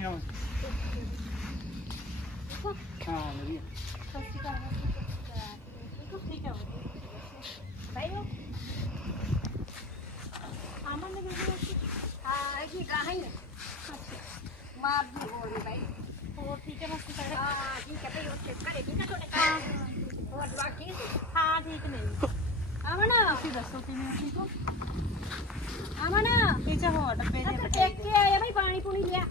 ਅਸੀਂ ਹਾਂ ਹਾਂ ਵਧੀਆ ਠੀਕ ਹੈ ਬੈਠੋ ਆਮਨ ਨੇ ਵੀ ਹਾਂ ਇਹ ਗਾਹਾਂ ਹੀ ਮਾਰ ਦੀ ਹੋਰ ਨਹੀਂ ਬਾਈ ਹੋਰ ਠੀਕ ਹੈ ਮਾਸੀ ਸਾਰੇ ਹਾਂ ਠੀਕ ਹੈ ਬਈ ਉੱਥੇ ਘਰੇ ਠੀਕ ਹੈ ਤੁਹਾਡੇ ਘਰ ਹੋਰ ਬਾਕੀ ਠੀਕ ਸੀ? ਹਾਂ ਠੀਕ ਨੇ ਅਮਨ ਤੁਸੀਂ ਦੱਸੋ ਕਿਵੇਂ ਹੋ, ਠੀਕ ਹੋ ਅਮਨ ਇਹ ਚ ਹੋ ਡੱਬੇ ਅੱਛਾ ਦੇ ਟੇਕ ਕੇ ਆਇਆ ਬਈ ਪਾਣੀ ਪੂਣੀ ਲਿਆ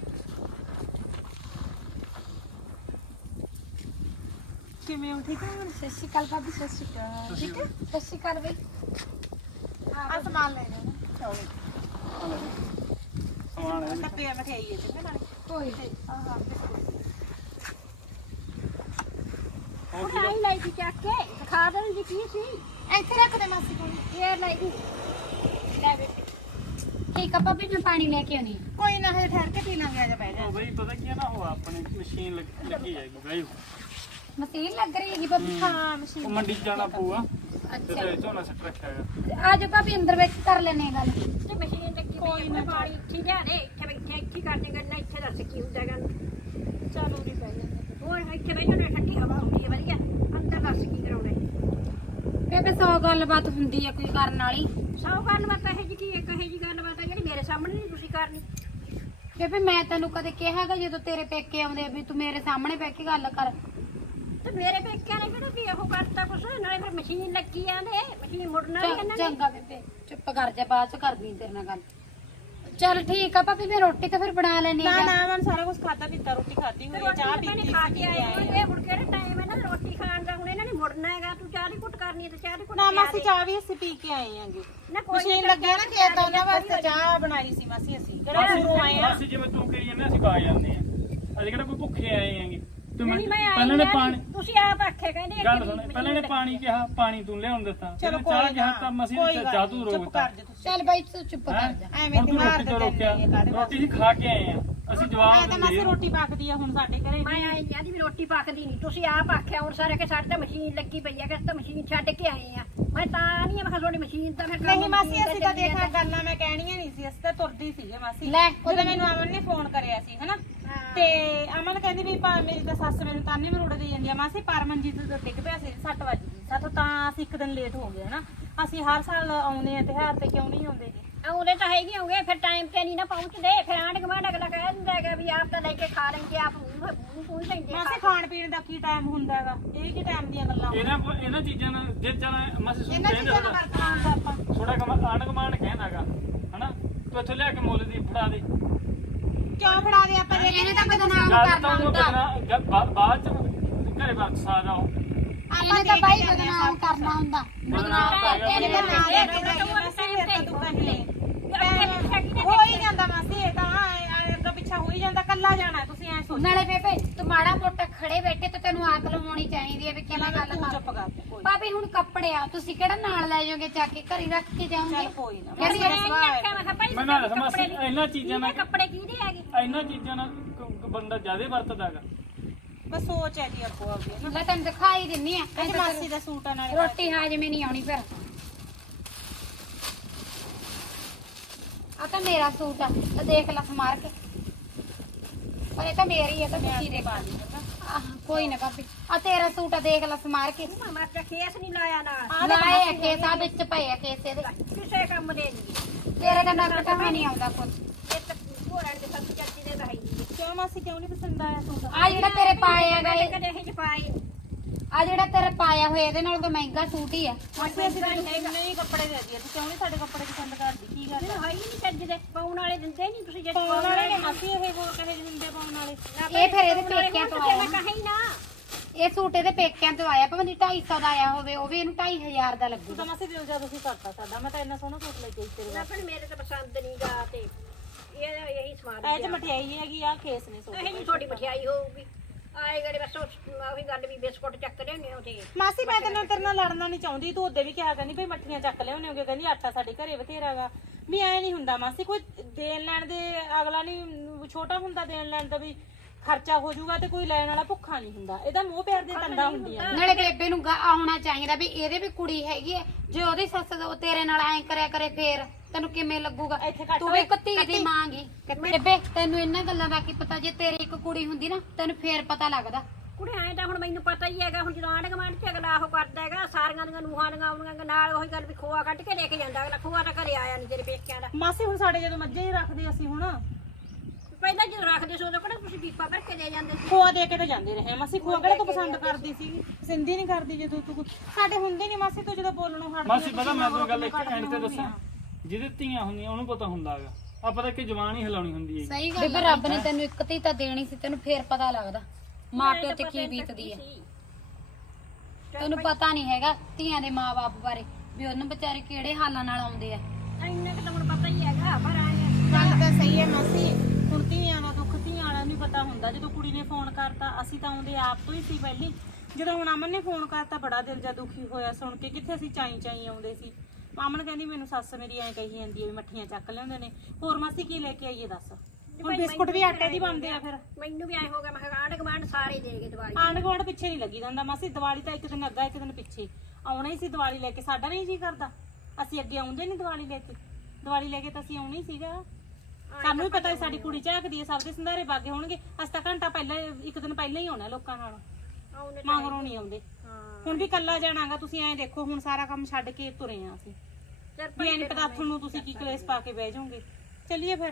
ਕਿਵੇਂ ਹੋ ਠੀਕ ਹੋ ਸਤਿ ਸ਼੍ਰੀ ਅਕਾਲ ਭਾਬੀ ਸਤਿ ਸ਼੍ਰੀ ਅਕਾਲ ਠੀਕ ਹੈ ਸਤਿ ਸ਼੍ਰੀ ਅਕਾਲ ਬਈ ਆ ਸਮਾਨ ਲੈ ਜਾਓ ਸਮਾਨ ਹੈ ਡੱਬੇ ਆ ਮਠਿਆਈ ਹੈ ਚੰਗਾ ਨਾਲੇ ਕੋਈ ਉਹ ਆਈ ਲਈ ਸੀ ਚੱਕ ਕੇ ਦਿਖਾ ਦੇਣ ਦੀ ਕੀ ਸੀ ਇੱਥੇ ਰੱਖ ਦੇ ਮਾਸੀ ਕੋਲ ਫੇਰ ਲਈ ਸੀ ਲੈ ਬੇਟੇ ਠੀਕ ਆ ਭਾਬੀ ਮੈਂ ਪਾਣੀ ਲੈ ਕੇ ਆਉਣੀ ਆ ਕੋਈ ਨਾ ਹਜੇ ਠਹਿਰ ਕੇ ਪੀ ਲਾਂਗੇ ਆ ਜਾ ਬਹਿ ਮਸ਼ੀਨ ਲੱਗੀ ਰਹੀ ਹੈਗੀ ਭਾਬੀ। ਹਾਂ। ਮਸ਼ੀਨ ਉਹ ਮੰਡੀ 'ਚ ਜਾਣਾ ਪਊਗਾ। ਤੇ ਅੱਛਾ। ਤੇ ਝੋਨਾ ਸੱਟ ਰੱਖਿਆ ਹੈਗਾ ਆ ਜਾਓ ਭਾਬੀ ਅੰਦਰ ਵਿੱਚ ਕਰ ਆ ਗੱਲ। ਤੇ ਮਸ਼ੀਨ ਲੱਗੀ ਕੋਈ ਨਾ ਪਾਣੀ ਇੱਥੇ ਲਿਆ ਦੇ ਇੱਥੇ ਬੈਠੇ ਇੱਥੇ ਕਰਦੇ ਗੱਲਾਂ ਇੱਥੇ ਦੱਸ ਕੀ ਹੁੰਦਾ ਗੱਲ। ਚਲੋ ਵੀ ਜਾ ਹੋਰ ਇੱਥੇ ਬੈਠੋ ਨਾ ਠੰਡੀ ਹਵਾ ਹੁੰਦੀ ਹੈ ਵਧੀਆ। ਅੰਦਰ ਦੱਸ ਕੀ ਕਰਾਉਣਾ ਬੇਬੇ ਸੌ ਗੱਲਬਾਤ ਹੁੰਦੀ ਆ ਕੋਈ ਕਰਨ ਵਾਲੀ। ਸੌ ਗੱਲਬਾਤ ਇਹ ਜੀ ਕੀ ਕਹੇ ਜੀ ਗੱਲਬਾਤ ਹੈ ਜਿਹੜੀ ਮੇਰੇ ਸਾਹਮਣੇ ਨਹੀਂ ਤੁਸੀਂ ਕਰਨੀ। ਬੇਬੇ ਮੈਂ ਤੈਨੂੰ ਕਦੇ ਕਿਹਾਗਾ ਜਦੋਂ ਤੇਰੇ ਪੇਕੇ ਆਉਂਦੇ ਆ ਵੀ ਤੂੰ ਮੇਰੇ ਸਾਹਮਣੇ ਬਹਿ ਕੇ ਗੱਲ ਕਰ। ਤੇ ਮੇਰੇ ਪੇਕਿਆਂ ਨੇ ਕਿਹੜਾ ਵੀ ਉਹ ਕਰਤਾ ਕੁਛ? ਨਾਲੇ ਫਿਰ ਮਸ਼ੀਨ ਲੱਗੀ ਆਂਦੇ ਮਸ਼ੀਨ ਮੁੜਨ ਵਾਲੀ ਚੰ- ਇਹਨਾਂ ਨੇ। ਚੰਗਾ ਬੇਬੇ ਚੁੱਪ ਕਰ ਜਾ ਬਾਅਦ ਚ ਕਰਦੀ ਤੇਰੇ ਨਾਲ ਗੱਲ। ਚੱਲ ਠੀਕ ਆ ਭਾਬੀ ਮੈਂ ਰੋਟੀ ਤਾਂ ਫਿਰ ਬਣਾ ਲੈਣੀ ਨਾ ਆ ਨਾ ਮਨ ਸਾਰਾ ਕੁਝ ਖਾਦਾ ਪੀਤਾ ਰੋਟੀ ਖਾਦੀ ਹੋਈ ਹੈ ਚਾਹ ਪੀਤੀ ਨੇ ਖਾ ਕੇ ਆਏ ਹੋਏ, ਇਹ ਹੁਣ ਕਿਹੜਾ ਟਾਈਮ ਹੈ ਨਾ ਰੋਟੀ ਖਾਣ ਦਾ ਹੁਣ ਇਹਨਾਂ ਨੇ ਮੁੜਨਾ ਹੈਗਾ ਤੂੰ ਚਾਹ ਦੀ ਕੁੱਟ ਕਰਨੀ ਹੈ ਤੇ ਚਾਹ ਦੀ ਕੁੱਟ ਨਾ ਮਾਸੀ। ਚਾਹ ਵੀ ਅਸੀਂ ਪੀ ਕੇ ਆਏ ਆਂਗੇ ਨਾ ਕੋਈ ਮਸ਼ੀਨ ਲੱਗਿਆ ਨਾ ਖੇਤ ਉਹਨਾਂ ਵਾਸਤੇ ਚਾਹ ਬਣਾਈ ਸੀ ਮਾਸੀ ਅਸੀਂ। ਕਿਹੜਾ ਦੂਰੋਂ ਆਏ ਆ? ਅਸੀਂ ਜਿਵੇਂ ਤੂੰ ਕਹੀ ਜਾਂਦੇ ਅਸੀਂ ਖਾ ਜਾਂਦੇ ਆ। ਅਸੀਂ ਕਿਹੜਾ ਕੋਈ ਭੁੱਖੇ ਆਏ ਆਂਗੇ ਤੂੰ ਨਹੀਂ ਮੈਂ ਆਈ ਪਹਿਲਾਂ ਨੇ ਆ, ਪਾਣੀ ਤੁਸੀਂ ਆਪ ਆਖੇ ਕਹਿੰਦੇ ਗੱਲ ਸੁਣ ਪਹਿਲਾਂ ਨੇ ਪਾਣੀ ਕਿਹਾ ਪਾਣੀ ਤੂੰ ਲਿਆਉਣ ਦਿੱਤਾ। ਚਲੋ ਤੈਨੂੰ ਚਾਹ ਕੋਈ ਕਿਹਾ ਤਾਂ ਮਸੀਂ ਕੋਈ ਗੱਲ ਚਾਹ ਤੂੰ ਨੀ, ਚੁੱਪ ਰੋਕਤਾ ਕਰ ਜਾ ਤੁਸੀਂ ਚੱਲ ਬਾਈ ਤੂੰ ਚੁੱਪ ਕਰ ਜਾ ਐਵੇਂ ਹੁਣ ਤੂੰ ਦਿਮਾਗ ਰੋਟੀ ਤੇ ਤੋਂ ਰੋਕਿਆ? ਦਿੰਦੀ ਹੈ ਕਾਹਦੇ ਰੋਟੀ ਹੀ ਖਾ ਕੇ ਆਏ ਆ। ਅਸੀਂ ਆਏ ਜਵਾਬ ਤਾਂ ਮਾਸੀ ਦਿੰਦੇ ਰੋਟੀ ਪੱਕਦੀ ਆ ਹੁਣ ਸਾਡੇ ਘਰੇ ਮੈਂ ਆਈ ਜਾਂਦੀ ਵੀ ਰੋਟੀ ਪੱਕਦੀ ਨਹੀਂ। ਤੁਸੀਂ ਆਪ ਆਖਿਆ ਹੁਣ ਸਾਰੇ ਕਿ ਸਾਡੇ ਤਾਂ ਮਸ਼ੀਨ ਲੱਗੀ ਪਈ ਹੈ ਕਿ ਅਸੀਂ ਤਾਂ ਮਸ਼ੀਨ ਛੱਡ ਕੇ ਆਏ ਆ। ਮੈਂ ਤਾਂ ਨਹੀਂ ਮੈਂ ਕਿਹਾ ਤੁਹਾਡੀ ਮਸ਼ੀਨ ਤਾਂ ਫਿਰ ਨਹੀਂ ਮਾਸੀ ਅਸੀਂ ਤਾਂ ਦੇਖਾਂ। ਗੱਲਾਂ ਮੈਂ ਕਹਿਣੀਆਂ ਨਹੀਂ ਸੀ ਅਸੀਂ ਤਾਂ ਤੁਰਦੀ ਸੀਗੇ ਮਾਸੀ। ਲੈ, ਜਦੋਂ ਮੈਨੂੰ ਅਮਨ ਨੇ ਫੋਨ ਕਰਿਆ ਸੀ ਹਨਾ? ਤੇ ਅਮਨ ਕਹਿੰਦੀ ਵੀ ਭਾ ਮੇਰੀ ਤਾਂ ਸੱਸ ਮੈਨੂੰ ਤਾਨੇ ਮਰੋੜ ਦੇ ਜਾਂਦੀ ਆ। ਮਾਸੀ ਪਰਮਨਜੀਤ ਦਾ ਟਿਕ ਪਿਆ ਸੀ 6 ਵਜੇ ਸਾਥੋਂ ਤਾਂ ਅਸੀਂ ਇੱਕ ਦਿਨ ਲੇਟ ਹੋ ਗਏ ਹਨਾ? ਅਸੀਂ ਹਰ ਸਾਲ ਆਉਂਦੇ ਆ ਤਿਉਹਾਰ ਤੇ ਕਿਉਂ ਨਹੀਂ ਆਉਂਦੇ? ਜੀ ਆਉਂਦੇ ਤਾਂ ਹੈਗੇ ਹੋਗੇ ਫਿਰ ਟਾਈਮ ਤੇ ਨਹੀਂ ਨਾ ਪਹੁੰਚਦੇ। ਫਿਰ ਆਂਢ ਗੁਆਂਢ ਅਗਲਾ ਕਹਿ ਦਿੰਦਾ ਹੈਗਾ ਵੀ ਆਪ ਤਾਂ ਲੈ ਕੇ ਖਾ ਲੈਂਦੇ ਆਪ ਮੂੰਹ ਮੂੰਹ ਪੂੰਝ ਲੈਂਦੇ ਆ। ਮਾਸੀ ਖਾਣ ਪੀਣ ਦਾ ਕੀ ਟਾਈਮ ਹੁੰਦਾ ਹੈਗਾ? ਇਹ ਕੀ ਟਾਈਮ ਦੀਆਂ ਗੱਲਾਂ ਇਹਨਾਂ ਇਹਨਾਂ ਚੀਜ਼ਾਂ ਨਾਲ ਜੇ ਚੱਲ ਮਸੀਂ ਸੁਣ ਇਹਨਾਂ ਚੀਜ਼ਾਂ ਨਾਲ ਵਰਤਣਾ ਹੁੰਦਾ ਆਪਾਂ। ਥੋੜਾ ਕਮ ਆਣ ਕਮਾਂਡ ਕਹਿੰਦਾਗਾ ਹਨਾ? ਤੂੰ ਇੱਥੋਂ ਲਿਆ ਕੇ ਮੁੱਲ ਦੀ ਫੜਾ ਦੇ। ਕਿਉਂ ਫੜਾ ਦੇ ਆਪਾਂ? ਦੇ ਇਹਨੇ ਤਾਂ ਬਦਨਾਮ ਗੱਲ ਕਰਨਾ ਤਾਂ ਉਹ ਹੁੰਦਾ ਬਦਨਾ- ਗੱਲ ਬਾ- ਬਾਅਦ ਚ ਘਰੇ ਵਰਤ ਸਕਦਾ ਉਹ। ਇਹਨੇ ਤਾਂ ਬਾਈ ਬਦਨਾਮ ਕਰਨਾ ਹੁੰਦਾ। ਬਦਨਾਮ ਕਰ ਗਿਆ ਇਹਨੇ ਤਾਂ। ਨਾਲ ਲੈ ਕੇ ਜਾਈਏ ਮਾਸੀ ਫਿਰ ਤਾਂ ਤੂੰ ਕਹੀਂ ਹੋ ਹੀ ਜਾਂਦਾ ਮਾਸੀ ਇਹ ਤਾਂ ਐਂ ਅੱਗਾ ਪਿੱਛਾ ਹੋ ਹੀ ਜਾਂਦਾ ਕੱਲਾ ਜਾਣਾ ਤੁਸੀਂ। ਐ ਸੋਚ ਨਾਲੇ ਬੇਬੇ ਤੂੰ ਮਾੜਾ ਮੋਟਾ ਖੜੇ ਬੈਠੇ ਤੇ ਤੈਨੂੰ ਅਕਲ ਹੋਣੀ ਚਾਹੀਦੀ ਹੈ ਵੀ ਕਿਵੇਂ ਗੱਲ ਤੂੰ ਕਰ ਚੁੱਪ ਕਰ ਤੂੰ ਕੋਈ ਭਾਬੀ ਹੁਣ ਕੱਪੜੇ ਆ ਤੁਸੀਂ ਕਿਹੜਾ ਨਾਲ ਲੈ ਜਾਓਗੇ ਚੱਕ ਕੇ ਘਰੇ ਰੱਖ ਕੇ ਜਾਓਗੇ? ਚੱਲ ਕੋਈ ਨਾ। ਮੈਂ ਕਿਹਾ ਭਾਈ ਮੈਂ ਇਹਨਾਂ ਚੀਜ਼ਾਂ ਨਾਲ ਕੱਪੜੇ ਕਿਹਦੇ ਹੈਗੇ? ਇਹਨਾਂ ਚੀਜ਼ਾਂ ਨਾਲ ਕ- ਕ- ਬੰਦਾ ਜ਼ਿਆਦਾ ਵਰਤਦਾਗਾ ਬਸ ਸੋਚ ਹੈ ਜੀ ਅੱਗੋਂ ਨਾ। ਲੈ ਤੈਨੂੰ ਦਿਖਾਈ ਦਿੰਨੀ ਆ ਇਹ ਮਾਸੀ ਦਾ ਸੂਟ ਆ ਨਾਲੇ ਰੋਟੀ ਹਾਜਮੇ ਨਹੀਂ ਆਉਣੀ ਫਿਰ। ਆ ਤਾਂ ਮੇਰਾ ਸੂਟ ਆ ਤਾਂ ਦੇਖ ਲੈ ਸਮਾਰ ਕੇ। ਪਰ ਇਹ ਤਾਂ ਮੇਰੀ ਹੈ ਤਾਂ ਤੁਸੀਂ ਦੇਖ ਪਾ ਲਈ ਨਾ ਆਹ, ਕੋਈ ਨਾ ਭਾਬੀ। ਆ ਤੇਰਾ ਸੂਟ ਆ ਦੇਖ ਲੈ ਸਮਾਰ ਕੇ। ਮੈਂ ਮਰ ਕੇ ਖੇਸ ਨਹੀਂ ਲਾਇਆ ਤਾਂ ਲਾਏ ਆ ਕੇਸ ਆ ਵਿੱਚ ਪਏ ਆ ਕੇਸ ਇਹਦੇ। ਕਿਸੇ ਕੰਮ ਦੇ ਨਹੀਂ ਤੇਰੇ ਦਾ ਨੱਕ ਟਾਂ ਨਹੀਂ ਆਉਂਦਾ ਕੁਝ ਇਹ ਤਾਂ ਘੋੜਾਂ ਦੇ ਸੱਤ ਚੱਜੀ ਦੇ ਤਾਂ ਹੈ ਹੀ ਨਹੀਂ ਕਿਉਂ ਮਾਸੀ ਕਿਉਂ ਨਹੀਂ ਪਸੰਦ ਆਇਆ ਸੂਟ? ਆ ਜਿਹੜਾ ਤੇਰੇ ਕਦੇ ਇਹ ਪਾਏ ਆ ਜਿਹੜਾ ਤੇਰੇ ਪਾਇਆ ਹੋਇਆ ਇਹਦੇ ਨਾਲ ਤਾਂ ਮਹਿੰਗਾ ਸੂਟ ਹੀ ਆ। ਮਾਸੀ ਅਸੀਂ ਤਾਂ ਨਹੀਂ ਕੱਪੜੇ ਦੇ ਦਈਏ ਤੂੰ ਕਿਉਂ ਨਹੀਂ ਸਾਡੇ ਕੱਪੜੇ ਪਸੰਦ ਕਰਦੀ? ਕੀ ਗੱਲ ਹੈ ਹੀ ਨਹੀਂ ਚੱਜ ਦੇ। ਪਾਉਣ ਵਾਲੇ ਦਿੰਦੇ ਨਹੀਂ ਤੁਸੀਂ ਜੇ ਪਾਉਣ ਵਾਲੇ ਨੇ ਮਾਸੀ ਇਹ ਹੋਰ ਕਹੇ ਜਿਹੇ ਹੁੰਦੇ ਪਾਉਣ ਵਾਲੇ? ਇਹ ਫਿਰ ਇਹਦੇ ਪੇਕਿਆਂ ਤੋਂ ਆਇਆ ਮੈਂ। ਕਹਾਂ ਹੀ ਨਾ। ਇਹ ਸੂਟ ਇਹਦੇ ਪੇਕਿਆਂ ਤੋਂ ਆਇਆ ਭਾਵੇਂ 250 ਦਾ ਆਇਆ ਹੋਵੇ ਉਹ ਵੀ ਇਹਨੂੰ 2500 ਦਾ ਤੂੰ ਲੱਗੂਗਾ ਤਾਂ ਮਾਸੀ ਦਿਲ ਜਾ ਤੁਸੀਂ ਕਰਤਾ ਸਾਡਾ। ਮੈਂ ਤਾਂ ਇੰਨਾ ਸੋਹਣਾ ਸੂਟ ਲੈ ਕੇ ਆਈ ਤੇਰੇ ਪਰ ਮੇਰੇ ਤਾਂ ਪਸੰਦ ਨਹੀਂ ਗਾ ਤੇ। ਇਹ ਇਹੀ ਸਮਾਨ ਵਾਸਤੇ। ਇਹ ਚ ਮਠਿਆਈ ਹੈਗੀ ਆ ਕੇਸ ਨੇ ਸੂਟ। ਇਹ ਨਹੀਂ ਤੁਹਾਡੀ ਮਠਿਆਈ ਹੋਊਗੀ। ਆਏ ਗੜੇ ਬਸ ਉਹ- ਉਹੀ ਗੱਲ ਵੀ ਬਿਸਕੁਟ ਚੱਕ ਲਿਆਉਂਦੇ ਹੋ ਤੇ ਮਾਸੀ ਮੈਂ ਤੈਨੂੰ ਤੇਰੇ ਨਾਲ ਲੜਨਾ ਨਹੀਂ ਚਾਹੁੰਦੀ ਤੂੰ ਉਹਦੇ ਵੀ ਕਿਹਾ ਕਹਿੰਦੀ ਭਈ ਮੱਠੀਆਂ ਚੱਕ ਲਿਆਉਣੇ ਹੋਗੇ ਕਹਿੰਦੀ ਆਟਾ ਸਾਡੇ ਘਰੇ ਬਥੇਰਾਗਾ ਵੀ ਐ ਨਹੀਂ ਹੁੰਦਾ ਮਾਸੀ ਕੋਈ ਦੇਣ ਲੈਣ ਦੇ ਅਗਲਾ ਨਹੀਂ ਛੋਟਾ ਹੁੰਦਾ ਦੇਣ ਲੈਣ ਦਾ ਵੀ ਖਰਚਾ ਹੋ ਜਾਊਗਾ ਤੇ ਕੋਈ ਲੈਣ ਵਾਲਾ ਭੁੱਖਾ ਨਹੀਂ ਹੁੰਦਾ। ਇਹਦਾ ਮੋਹ ਪਿਆਰ ਦੀਆਂ ਤੰਦਾਂ ਹੁੰਦੀਆਂ। ਨਾਲੇ ਬੇਬੇ ਨੂੰ ਗਾ- ਆਉਣਾ ਚਾਹੀਦਾ ਵੀ ਇਹਦੇ ਵੀ ਕੁੜੀ ਹੈਗੀ ਹੈ ਜੇ ਉਹਦੀ ਸੱਸ ਉਹ ਤੇਰੇ ਨਾਲ ਐਂ ਕਰਿਆ ਕਰੇ ਫੇਰ। ਤੈਨੂੰ ਕਿਵੇਂ ਲੱਗੂਗਾ? ਇੱਥੇ ਕੱਟ ਤੂੰ ਵੀ ਓਏ, ਕੱਤੀ ਦੀ ਕੱਟੀ। ਮਾਂ ਬੇਬੇ ਤੈਨੂੰ ਇਹਨਾਂ ਗੱਲਾਂ ਦਾ ਕੀ ਪਤਾ? ਜੇ ਤੇਰੀ ਇੱਕ ਕੁੜੀ ਹੁੰਦੀ ਨਾ ਤੈਨੂੰ ਫੇਰ ਪਤਾ ਲੱਗਦਾ। ਕੁੜੇ ਐਂ ਤਾਂ ਹੁਣ ਮੈਨੂੰ ਪਤਾ ਹੀ ਹੈਗਾ ਹੁਣ ਜਦੋਂ ਆਂਢ ਗੁਆਂਢ ਚ ਅਗਲਾ ਉਹ ਕਰਦਾ ਹੈਗਾ ਸਾਰੀਆਂ ਦੀਆਂ ਨੂਹਾਂ ਦੀਆਂ ਆਉਣੀਆਂ ਨਾਲ ਉਹੀ ਗੱਲ ਵੀ ਖੋਆ ਕੱਢ ਕੇ ਲੈ ਕੇ ਜਾਂਦਾ ਅਗਲਾ। ਖੋਆ ਤਾਂ ਘਰੇ ਆਇਆ ਨਹੀਂ ਤੇਰੇ ਪੇਕਿਆਂ ਦਾ। ਮਾਸੀ ਹੁਣ ਸਾਡੇ ਜਦੋਂ ਮੱਝੇ ਹੀ ਰੱਖਦੇ ਅਸੀਂ ਹੁਣ। ਪਹਿਲਾਂ ਜਦੋਂ ਰੱਖਦੇ ਸੀ ਉਦੋਂ ਕਿਹੜਾ ਤੁਸੀਂ ਪੀਪਾ ਭਰ ਕੇ ਦੇ ਜਾਂਦੇ ਸੀ? ਖੋਆ ਦੇ ਕੇ ਤਾਂ ਜਾਂਦੇ ਰਹੇ। ਮਾਸੀ ਖੋਆ ਕਿਹੜਾ ਤੂੰ ਪਸੰਦ ਕਰਦੀ ਸੀ। ਹੀ ਨਹੀਂ ਕਰਦੀ ਜਦੋਂ ਤੂੰ ਕੁਛ- ਸਾਡੇ ਹੁੰਦੇ ਨਹੀਂ ਮਾਸੀ ਤੂੰ ਜਦੋਂ ਬੋਲਣੋਂ ਹਟਦੀ ਮਾਸੀ ਪਤਾ ਮੈਂ ਤੁਹਾਨੂੰ ਗੱਲ ਇੱਕ ਐਂਡ ਤੇ ਦੱਸਾਂ? ਜਿਹਦੇ ਧੀਆਂ ਹੁੰਦੀਆਂ ਉਹਨੂੰ ਪਤਾ ਹੁੰਦਾ ਹੈਗਾ। ਆਪਾਂ ਤਾਂ ਕਿ ਜਵਾਨ ਹੀ ਹਿਲਾਉਣੀ ਹੁੰਦੀ ਹੈ ਸਹੀ ਗੱਲ ਬੇਬੇ ਰੱਬ ਨੇ ਤੈਨੂੰ ਇੱਕ ਤੀ ਤਾਂ ਦੇਣੀ ਸੀ ਤੈਨੂੰ ਫੇਰ ਪਤਾ ਲੱਗਦਾ। ਮਾਂ ਪਿਓ ਤੇ ਕੀ ਬੀਤਦੀ ਆ। ਤੈਨੂੰ ਪਤਾ ਨਹੀਂ ਹੈਗਾ ਧੀਆਂ ਦੇ ਮਾਪੇ ਬਾਰੇ ਵੀ ਉਹਨਾਂ ਵਿਚਾਰੇ ਕਿਹੜੇ ਹਾਲਾਂ ਨਾਲ ਆਉਂਦੇ ਆ। ਇੰਨਾ ਕਿ ਤਾਂ ਹੁਣ ਪਤਾ ਹੀ ਹੈਗਾ ਪਰ ਆਏ ਗੱਲ ਤਾਂ ਸਹੀ ਹੈ ਮਾਸੀ ਹੁਣ ਧੀਆਂ ਦਾ ਦੁੱਖ ਧੀਆਂ ਵਾਲਿਆਂ ਨੂੰ ਹੀ ਪਤਾ ਹੁੰਦਾ। ਜਦੋਂ ਕੁੜੀ ਨੇ ਫੋਨ ਕਰਤਾ ਅਸੀਂ ਤਾਂ ਆਉਂਦੇ ਆਪ ਤੋਂ ਹੀ ਸੀ ਪਹਿਲੀ। ਜਦੋਂ ਹੁਣ ਅਮਨ ਨੇ ਫੋਨ ਕਰਤਾ ਬੜਾ ਦਿਲ ਜਾ ਦੁਖੀ ਹੋਇਆ ਸੁਣ ਕੇ ਕਿੱਥੇ ਅਸੀਂ ਚਾਈ ਚਾਈ ਆਉਂਦੇ ਸੀ। ਅਮਨ ਕਹਿੰਦੀ ਮੈਨੂੰ ਸੱਸ ਮੇਰੀ ਐਂ ਕਹੀ ਜਾਂਦੀ ਹੈ ਵੀ ਮੱਠੀਆਂ ਚੱਕ ਲਿਆਉਂਦੇ ਨੇ। ਹੋਰ ਮਾਸੀ ਕੀ ਲੈ ਕੇ ਆਈਏ ਦੱਸ? ਹੁਣ ਬਿਸਕੁਟ ਵੀ ਆਟੇ ਦੀ ਬਣਦੇ ਆ ਫਿਰ। ਮੈਨੂੰ ਵੀ ਐ ਹੋ ਗਿਆ ਮੈਂ ਕਿਹਾ ਆਂਢ ਗੁਆਂਢ ਸਾਰੇ ਦੇ ਗਏ ਦਵਾਈ ਆਂਢ ਗੁਆਂਢ ਪਿੱਛੇ ਨਹੀਂ ਲੱਗੀ ਜਾਂਦਾ ਮਾਸੀ ਦੀਵਾਲੀ ਤਾਂ ਇੱਕ ਦਿਨ ਅੱਗਾ ਇੱਕ ਦਿਨ ਪਿੱਛੇ। ਆਉਣਾ ਹੀ ਸੀ ਦੀਵਾਲੀ ਲੈ ਕੇ ਸਾਡਾ ਨਹੀਂ ਜੀ ਕਰਦਾ। ਅਸੀਂ ਅੱਗੇ ਆਉਂਦੇ ਨਹੀਂ ਦੀਵਾਲੀ ਲੈ ਕੇ। ਦੀਵਾਲੀ ਲੈ ਕੇ ਤਾਂ ਅਸੀਂ ਆਉਣਾ ਹੀ ਸੀਗਾ। ਸਾਨੂੰ ਵੀ ਪਤਾ ਹੈ ਸਾਡੀ ਕੁੜੀ ਝਾਕਦੀ ਹੈ ਸਭ ਦੇ ਸੰਧਾਰੇ ਬਾਗੇ ਹੋਣਗੇ। ਅਸੀਂ ਤਾਂ ਘੰਟਾ ਪਹਿਲਾਂ ਇੱਕ ਦਿਨ ਪਹਿਲਾਂ ਹੀ ਆਉਣਾ ਲੋਕਾਂ ਨਾਲ। ਆਉਂਦੇ ਮਗਰੋਂ ਨਹੀਂ ਆਉਂਦੇ। ਹਾਂ ਹੁਣ ਵੀ ਕੱਲਾ ਜਾਣਾਗਾ ਤੁਸੀਂ ਐਂ ਦੇਖੋ ਹੁਣ ਸਾਰਾ ਕੰਮ ਛੱਡ ਕੇ ਤੁਰੇ ਆ ਅਸੀਂ। ਚੱਲ ਵੀ ਨੂੰ ਤੁਸੀਂ ਕੀ ਕਲੇਸ਼ ਪਾ ਕੇ ਬਹਿ ਜਾਓਗੇ। ਚੱਲੀਏ ਫਿਰ।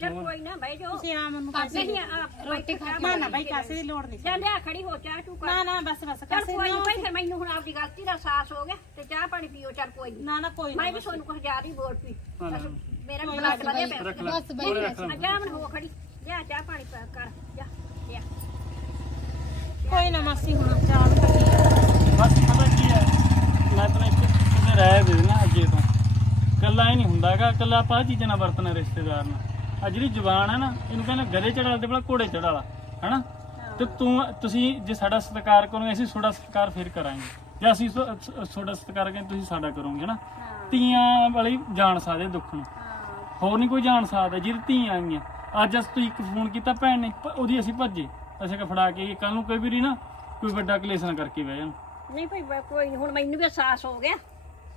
ਚੱਲ ਕੋਈ ਨਾ ਬਹਿ ਜਾਓ। ਤੁਸੀਂ ਆ ਮੈਨੂੰ ਪੈਸੇ ਨਹੀਂ ਆ ਰੋਟੀ ਖਾ ਨਾ ਨਾ ਬਾਈ ਕਾਸੇ ਦੀ ਲੋੜ ਨਹੀਂ ਚੱਲ ਲਿਆ ਖੜੀ ਹੋ ਚਾਹ ਤੂੰ ਕਰ। ਨਾ ਨਾ ਬਸ ਬਸ ਚੱਲ ਕਾਸੇ ਕੋਈ ਦੀ ਨਹੀਂ ਭਾਈ ਫਿਰ ਮੈਨੂੰ ਹੁਣ ਆਪਦੀ ਗਲਤੀ ਦਾ ਅਹਿਸਾਸ ਹੋ ਗਿਆ ਤੇ ਚਾਹ ਪਾਣੀ ਪੀਓ ਚੱਲ ਕੋਈ ਨਾ ਨਾ ਕੋਈ ਨਾ ਮੈਂ ਵੀ ਤੁਹਾਨੂੰ ਕੁਝ ਜ਼ਿਆਦਾ ਹੀ ਬੋਲ ਪਈ। ਹਾਂ, ਬਸ ਹਾਂ। ਮੇਰਾ ਵੀ ਬਲੱਡ ਵਧਿਆ ਪਿਆ। ਰੱਖ ਲੈ ਬਸ ਬਈ ਕੋਲੇ ਰੱਖ ਲੈ ਜਾ ਮਨ ਹੋ ਖੜੀ। ਲਿਆ ਚਾਹ ਪਾਣੀ ਪਾ ਕਰ। ਜਾ ਲਿਆ। ਕੋਈ ਨਾ ਮਾਸੀ ਹੁਣ ਚਾਹ ਨੂੰ ਕੱਟੀ ਆ। ਬਸ ਪਤਾ ਕੀ ਹੈ ਮੈਂ ਤਾਂ ਇੱਕ ਕਿਤੇ ਰਹਿ ਦੇ ਨਾ ਅੱਗੇ ਤੋਂ ਕੱਲਾ ਹੀ ਨਹੀਂ ਹੁੰਦਾ ਹੈਗਾ ਕੱਲਾ ਆਪਾਂ ਆਹ ਚੀਜ਼ਾਂ ਨਾਲ ਵਰਤਣਾ ਰਿਸ਼ਤੇਦਾਰ ਨਾਲ। ਆ ਜਿਹੜੀ ਜ਼ੁਬਾਨ ਹੈ ਨਾ ਇਹਨੂੰ ਕਹਿੰਦੇ ਗਧੇ ਚੜਾ ਤੇ ਬੜਾ ਘੋੜੇ ਚੜਾ ਹੈਨਾ? ਤੇ ਤੂੰ ਤੁਸੀਂ ਜੇ ਸਾਡਾ ਸਤਿਕਾਰ ਕਰੋਗੇ ਅਸੀਂ ਤੁਹਾਡਾ ਸਤਿਕਾਰ ਫਿਰ ਕਰਾਂਗੇ। ਜੇ ਅਸੀਂ ਤੁ- ਤੁਹਾਡਾ ਸਤਿਕਾਰ ਕਰਾਂਗੇ ਤੁਸੀਂ ਸਾਡਾ ਕਰੋਗੇ ਹੈਨਾ? ਧੀਆਂ ਵਾਲੀ ਜਾਣ ਸਕਦੇ ਦੁੱਖ ਨੂੰ। ਹੋਰ ਨਹੀਂ ਕੋਈ ਜਾਣ ਸਕਦਾ ਜਿਹਦੀ ਧੀਆਂ ਆਈਆਂ। ਅੱਜ ਅਸੀਂ ਤੁਸੀਂ ਇੱਕ ਫੋਨ ਕੀਤਾ ਭੈਣ ਨੇ ਪ- ਉਹਦੀ ਅਸੀਂ ਭੱਜੇ। ਅਸੀਂ ਕਿ ਫੜਾ ਕੇ ਕੱਲ ਨੂੰ ਕੋਈ ਵੀ ਨਾ ਕੋਈ ਵੱਡਾ ਕਲੇਸ਼ ਨਾ ਕਰਕੇ ਬਹਿ ਜਾਣ। ਨਹੀਂ ਭਾਈ ਬੈ- ਕੋਈ ਹੁਣ ਮੈਨੂੰ ਵੀ ਅਹਿਸਾਸ ਹੋ ਗਿਆ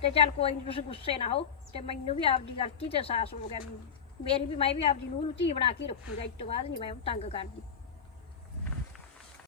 ਤੇ ਚੱਲ ਕੋਈ ਨਹੀਂ ਤੁਸੀਂ ਗੁੱਸੇ ਨਾ ਹੋ। ਤੇ ਮੈਨੂੰ ਵੀ ਆਪਦੀ ਗਲਤੀ ਤੇ ਅਹਿਸਾਸ ਹੋ ਗਿਆ। ਵੀ ਮੇਰੀ ਵੀ ਮੈਂ ਵੀ ਆਪਦੀ ਨੂੰਹ ਨੂੰ ਧੀ ਬਣਾ ਕੇ ਰੱਖੂਗਾ, ਇਸ ਤੋਂ ਬਾਅਦ ਨਹੀਂ ਮੈਂ ਉਹਨੂੰ ਤੰਗ ਕਰਦੀ।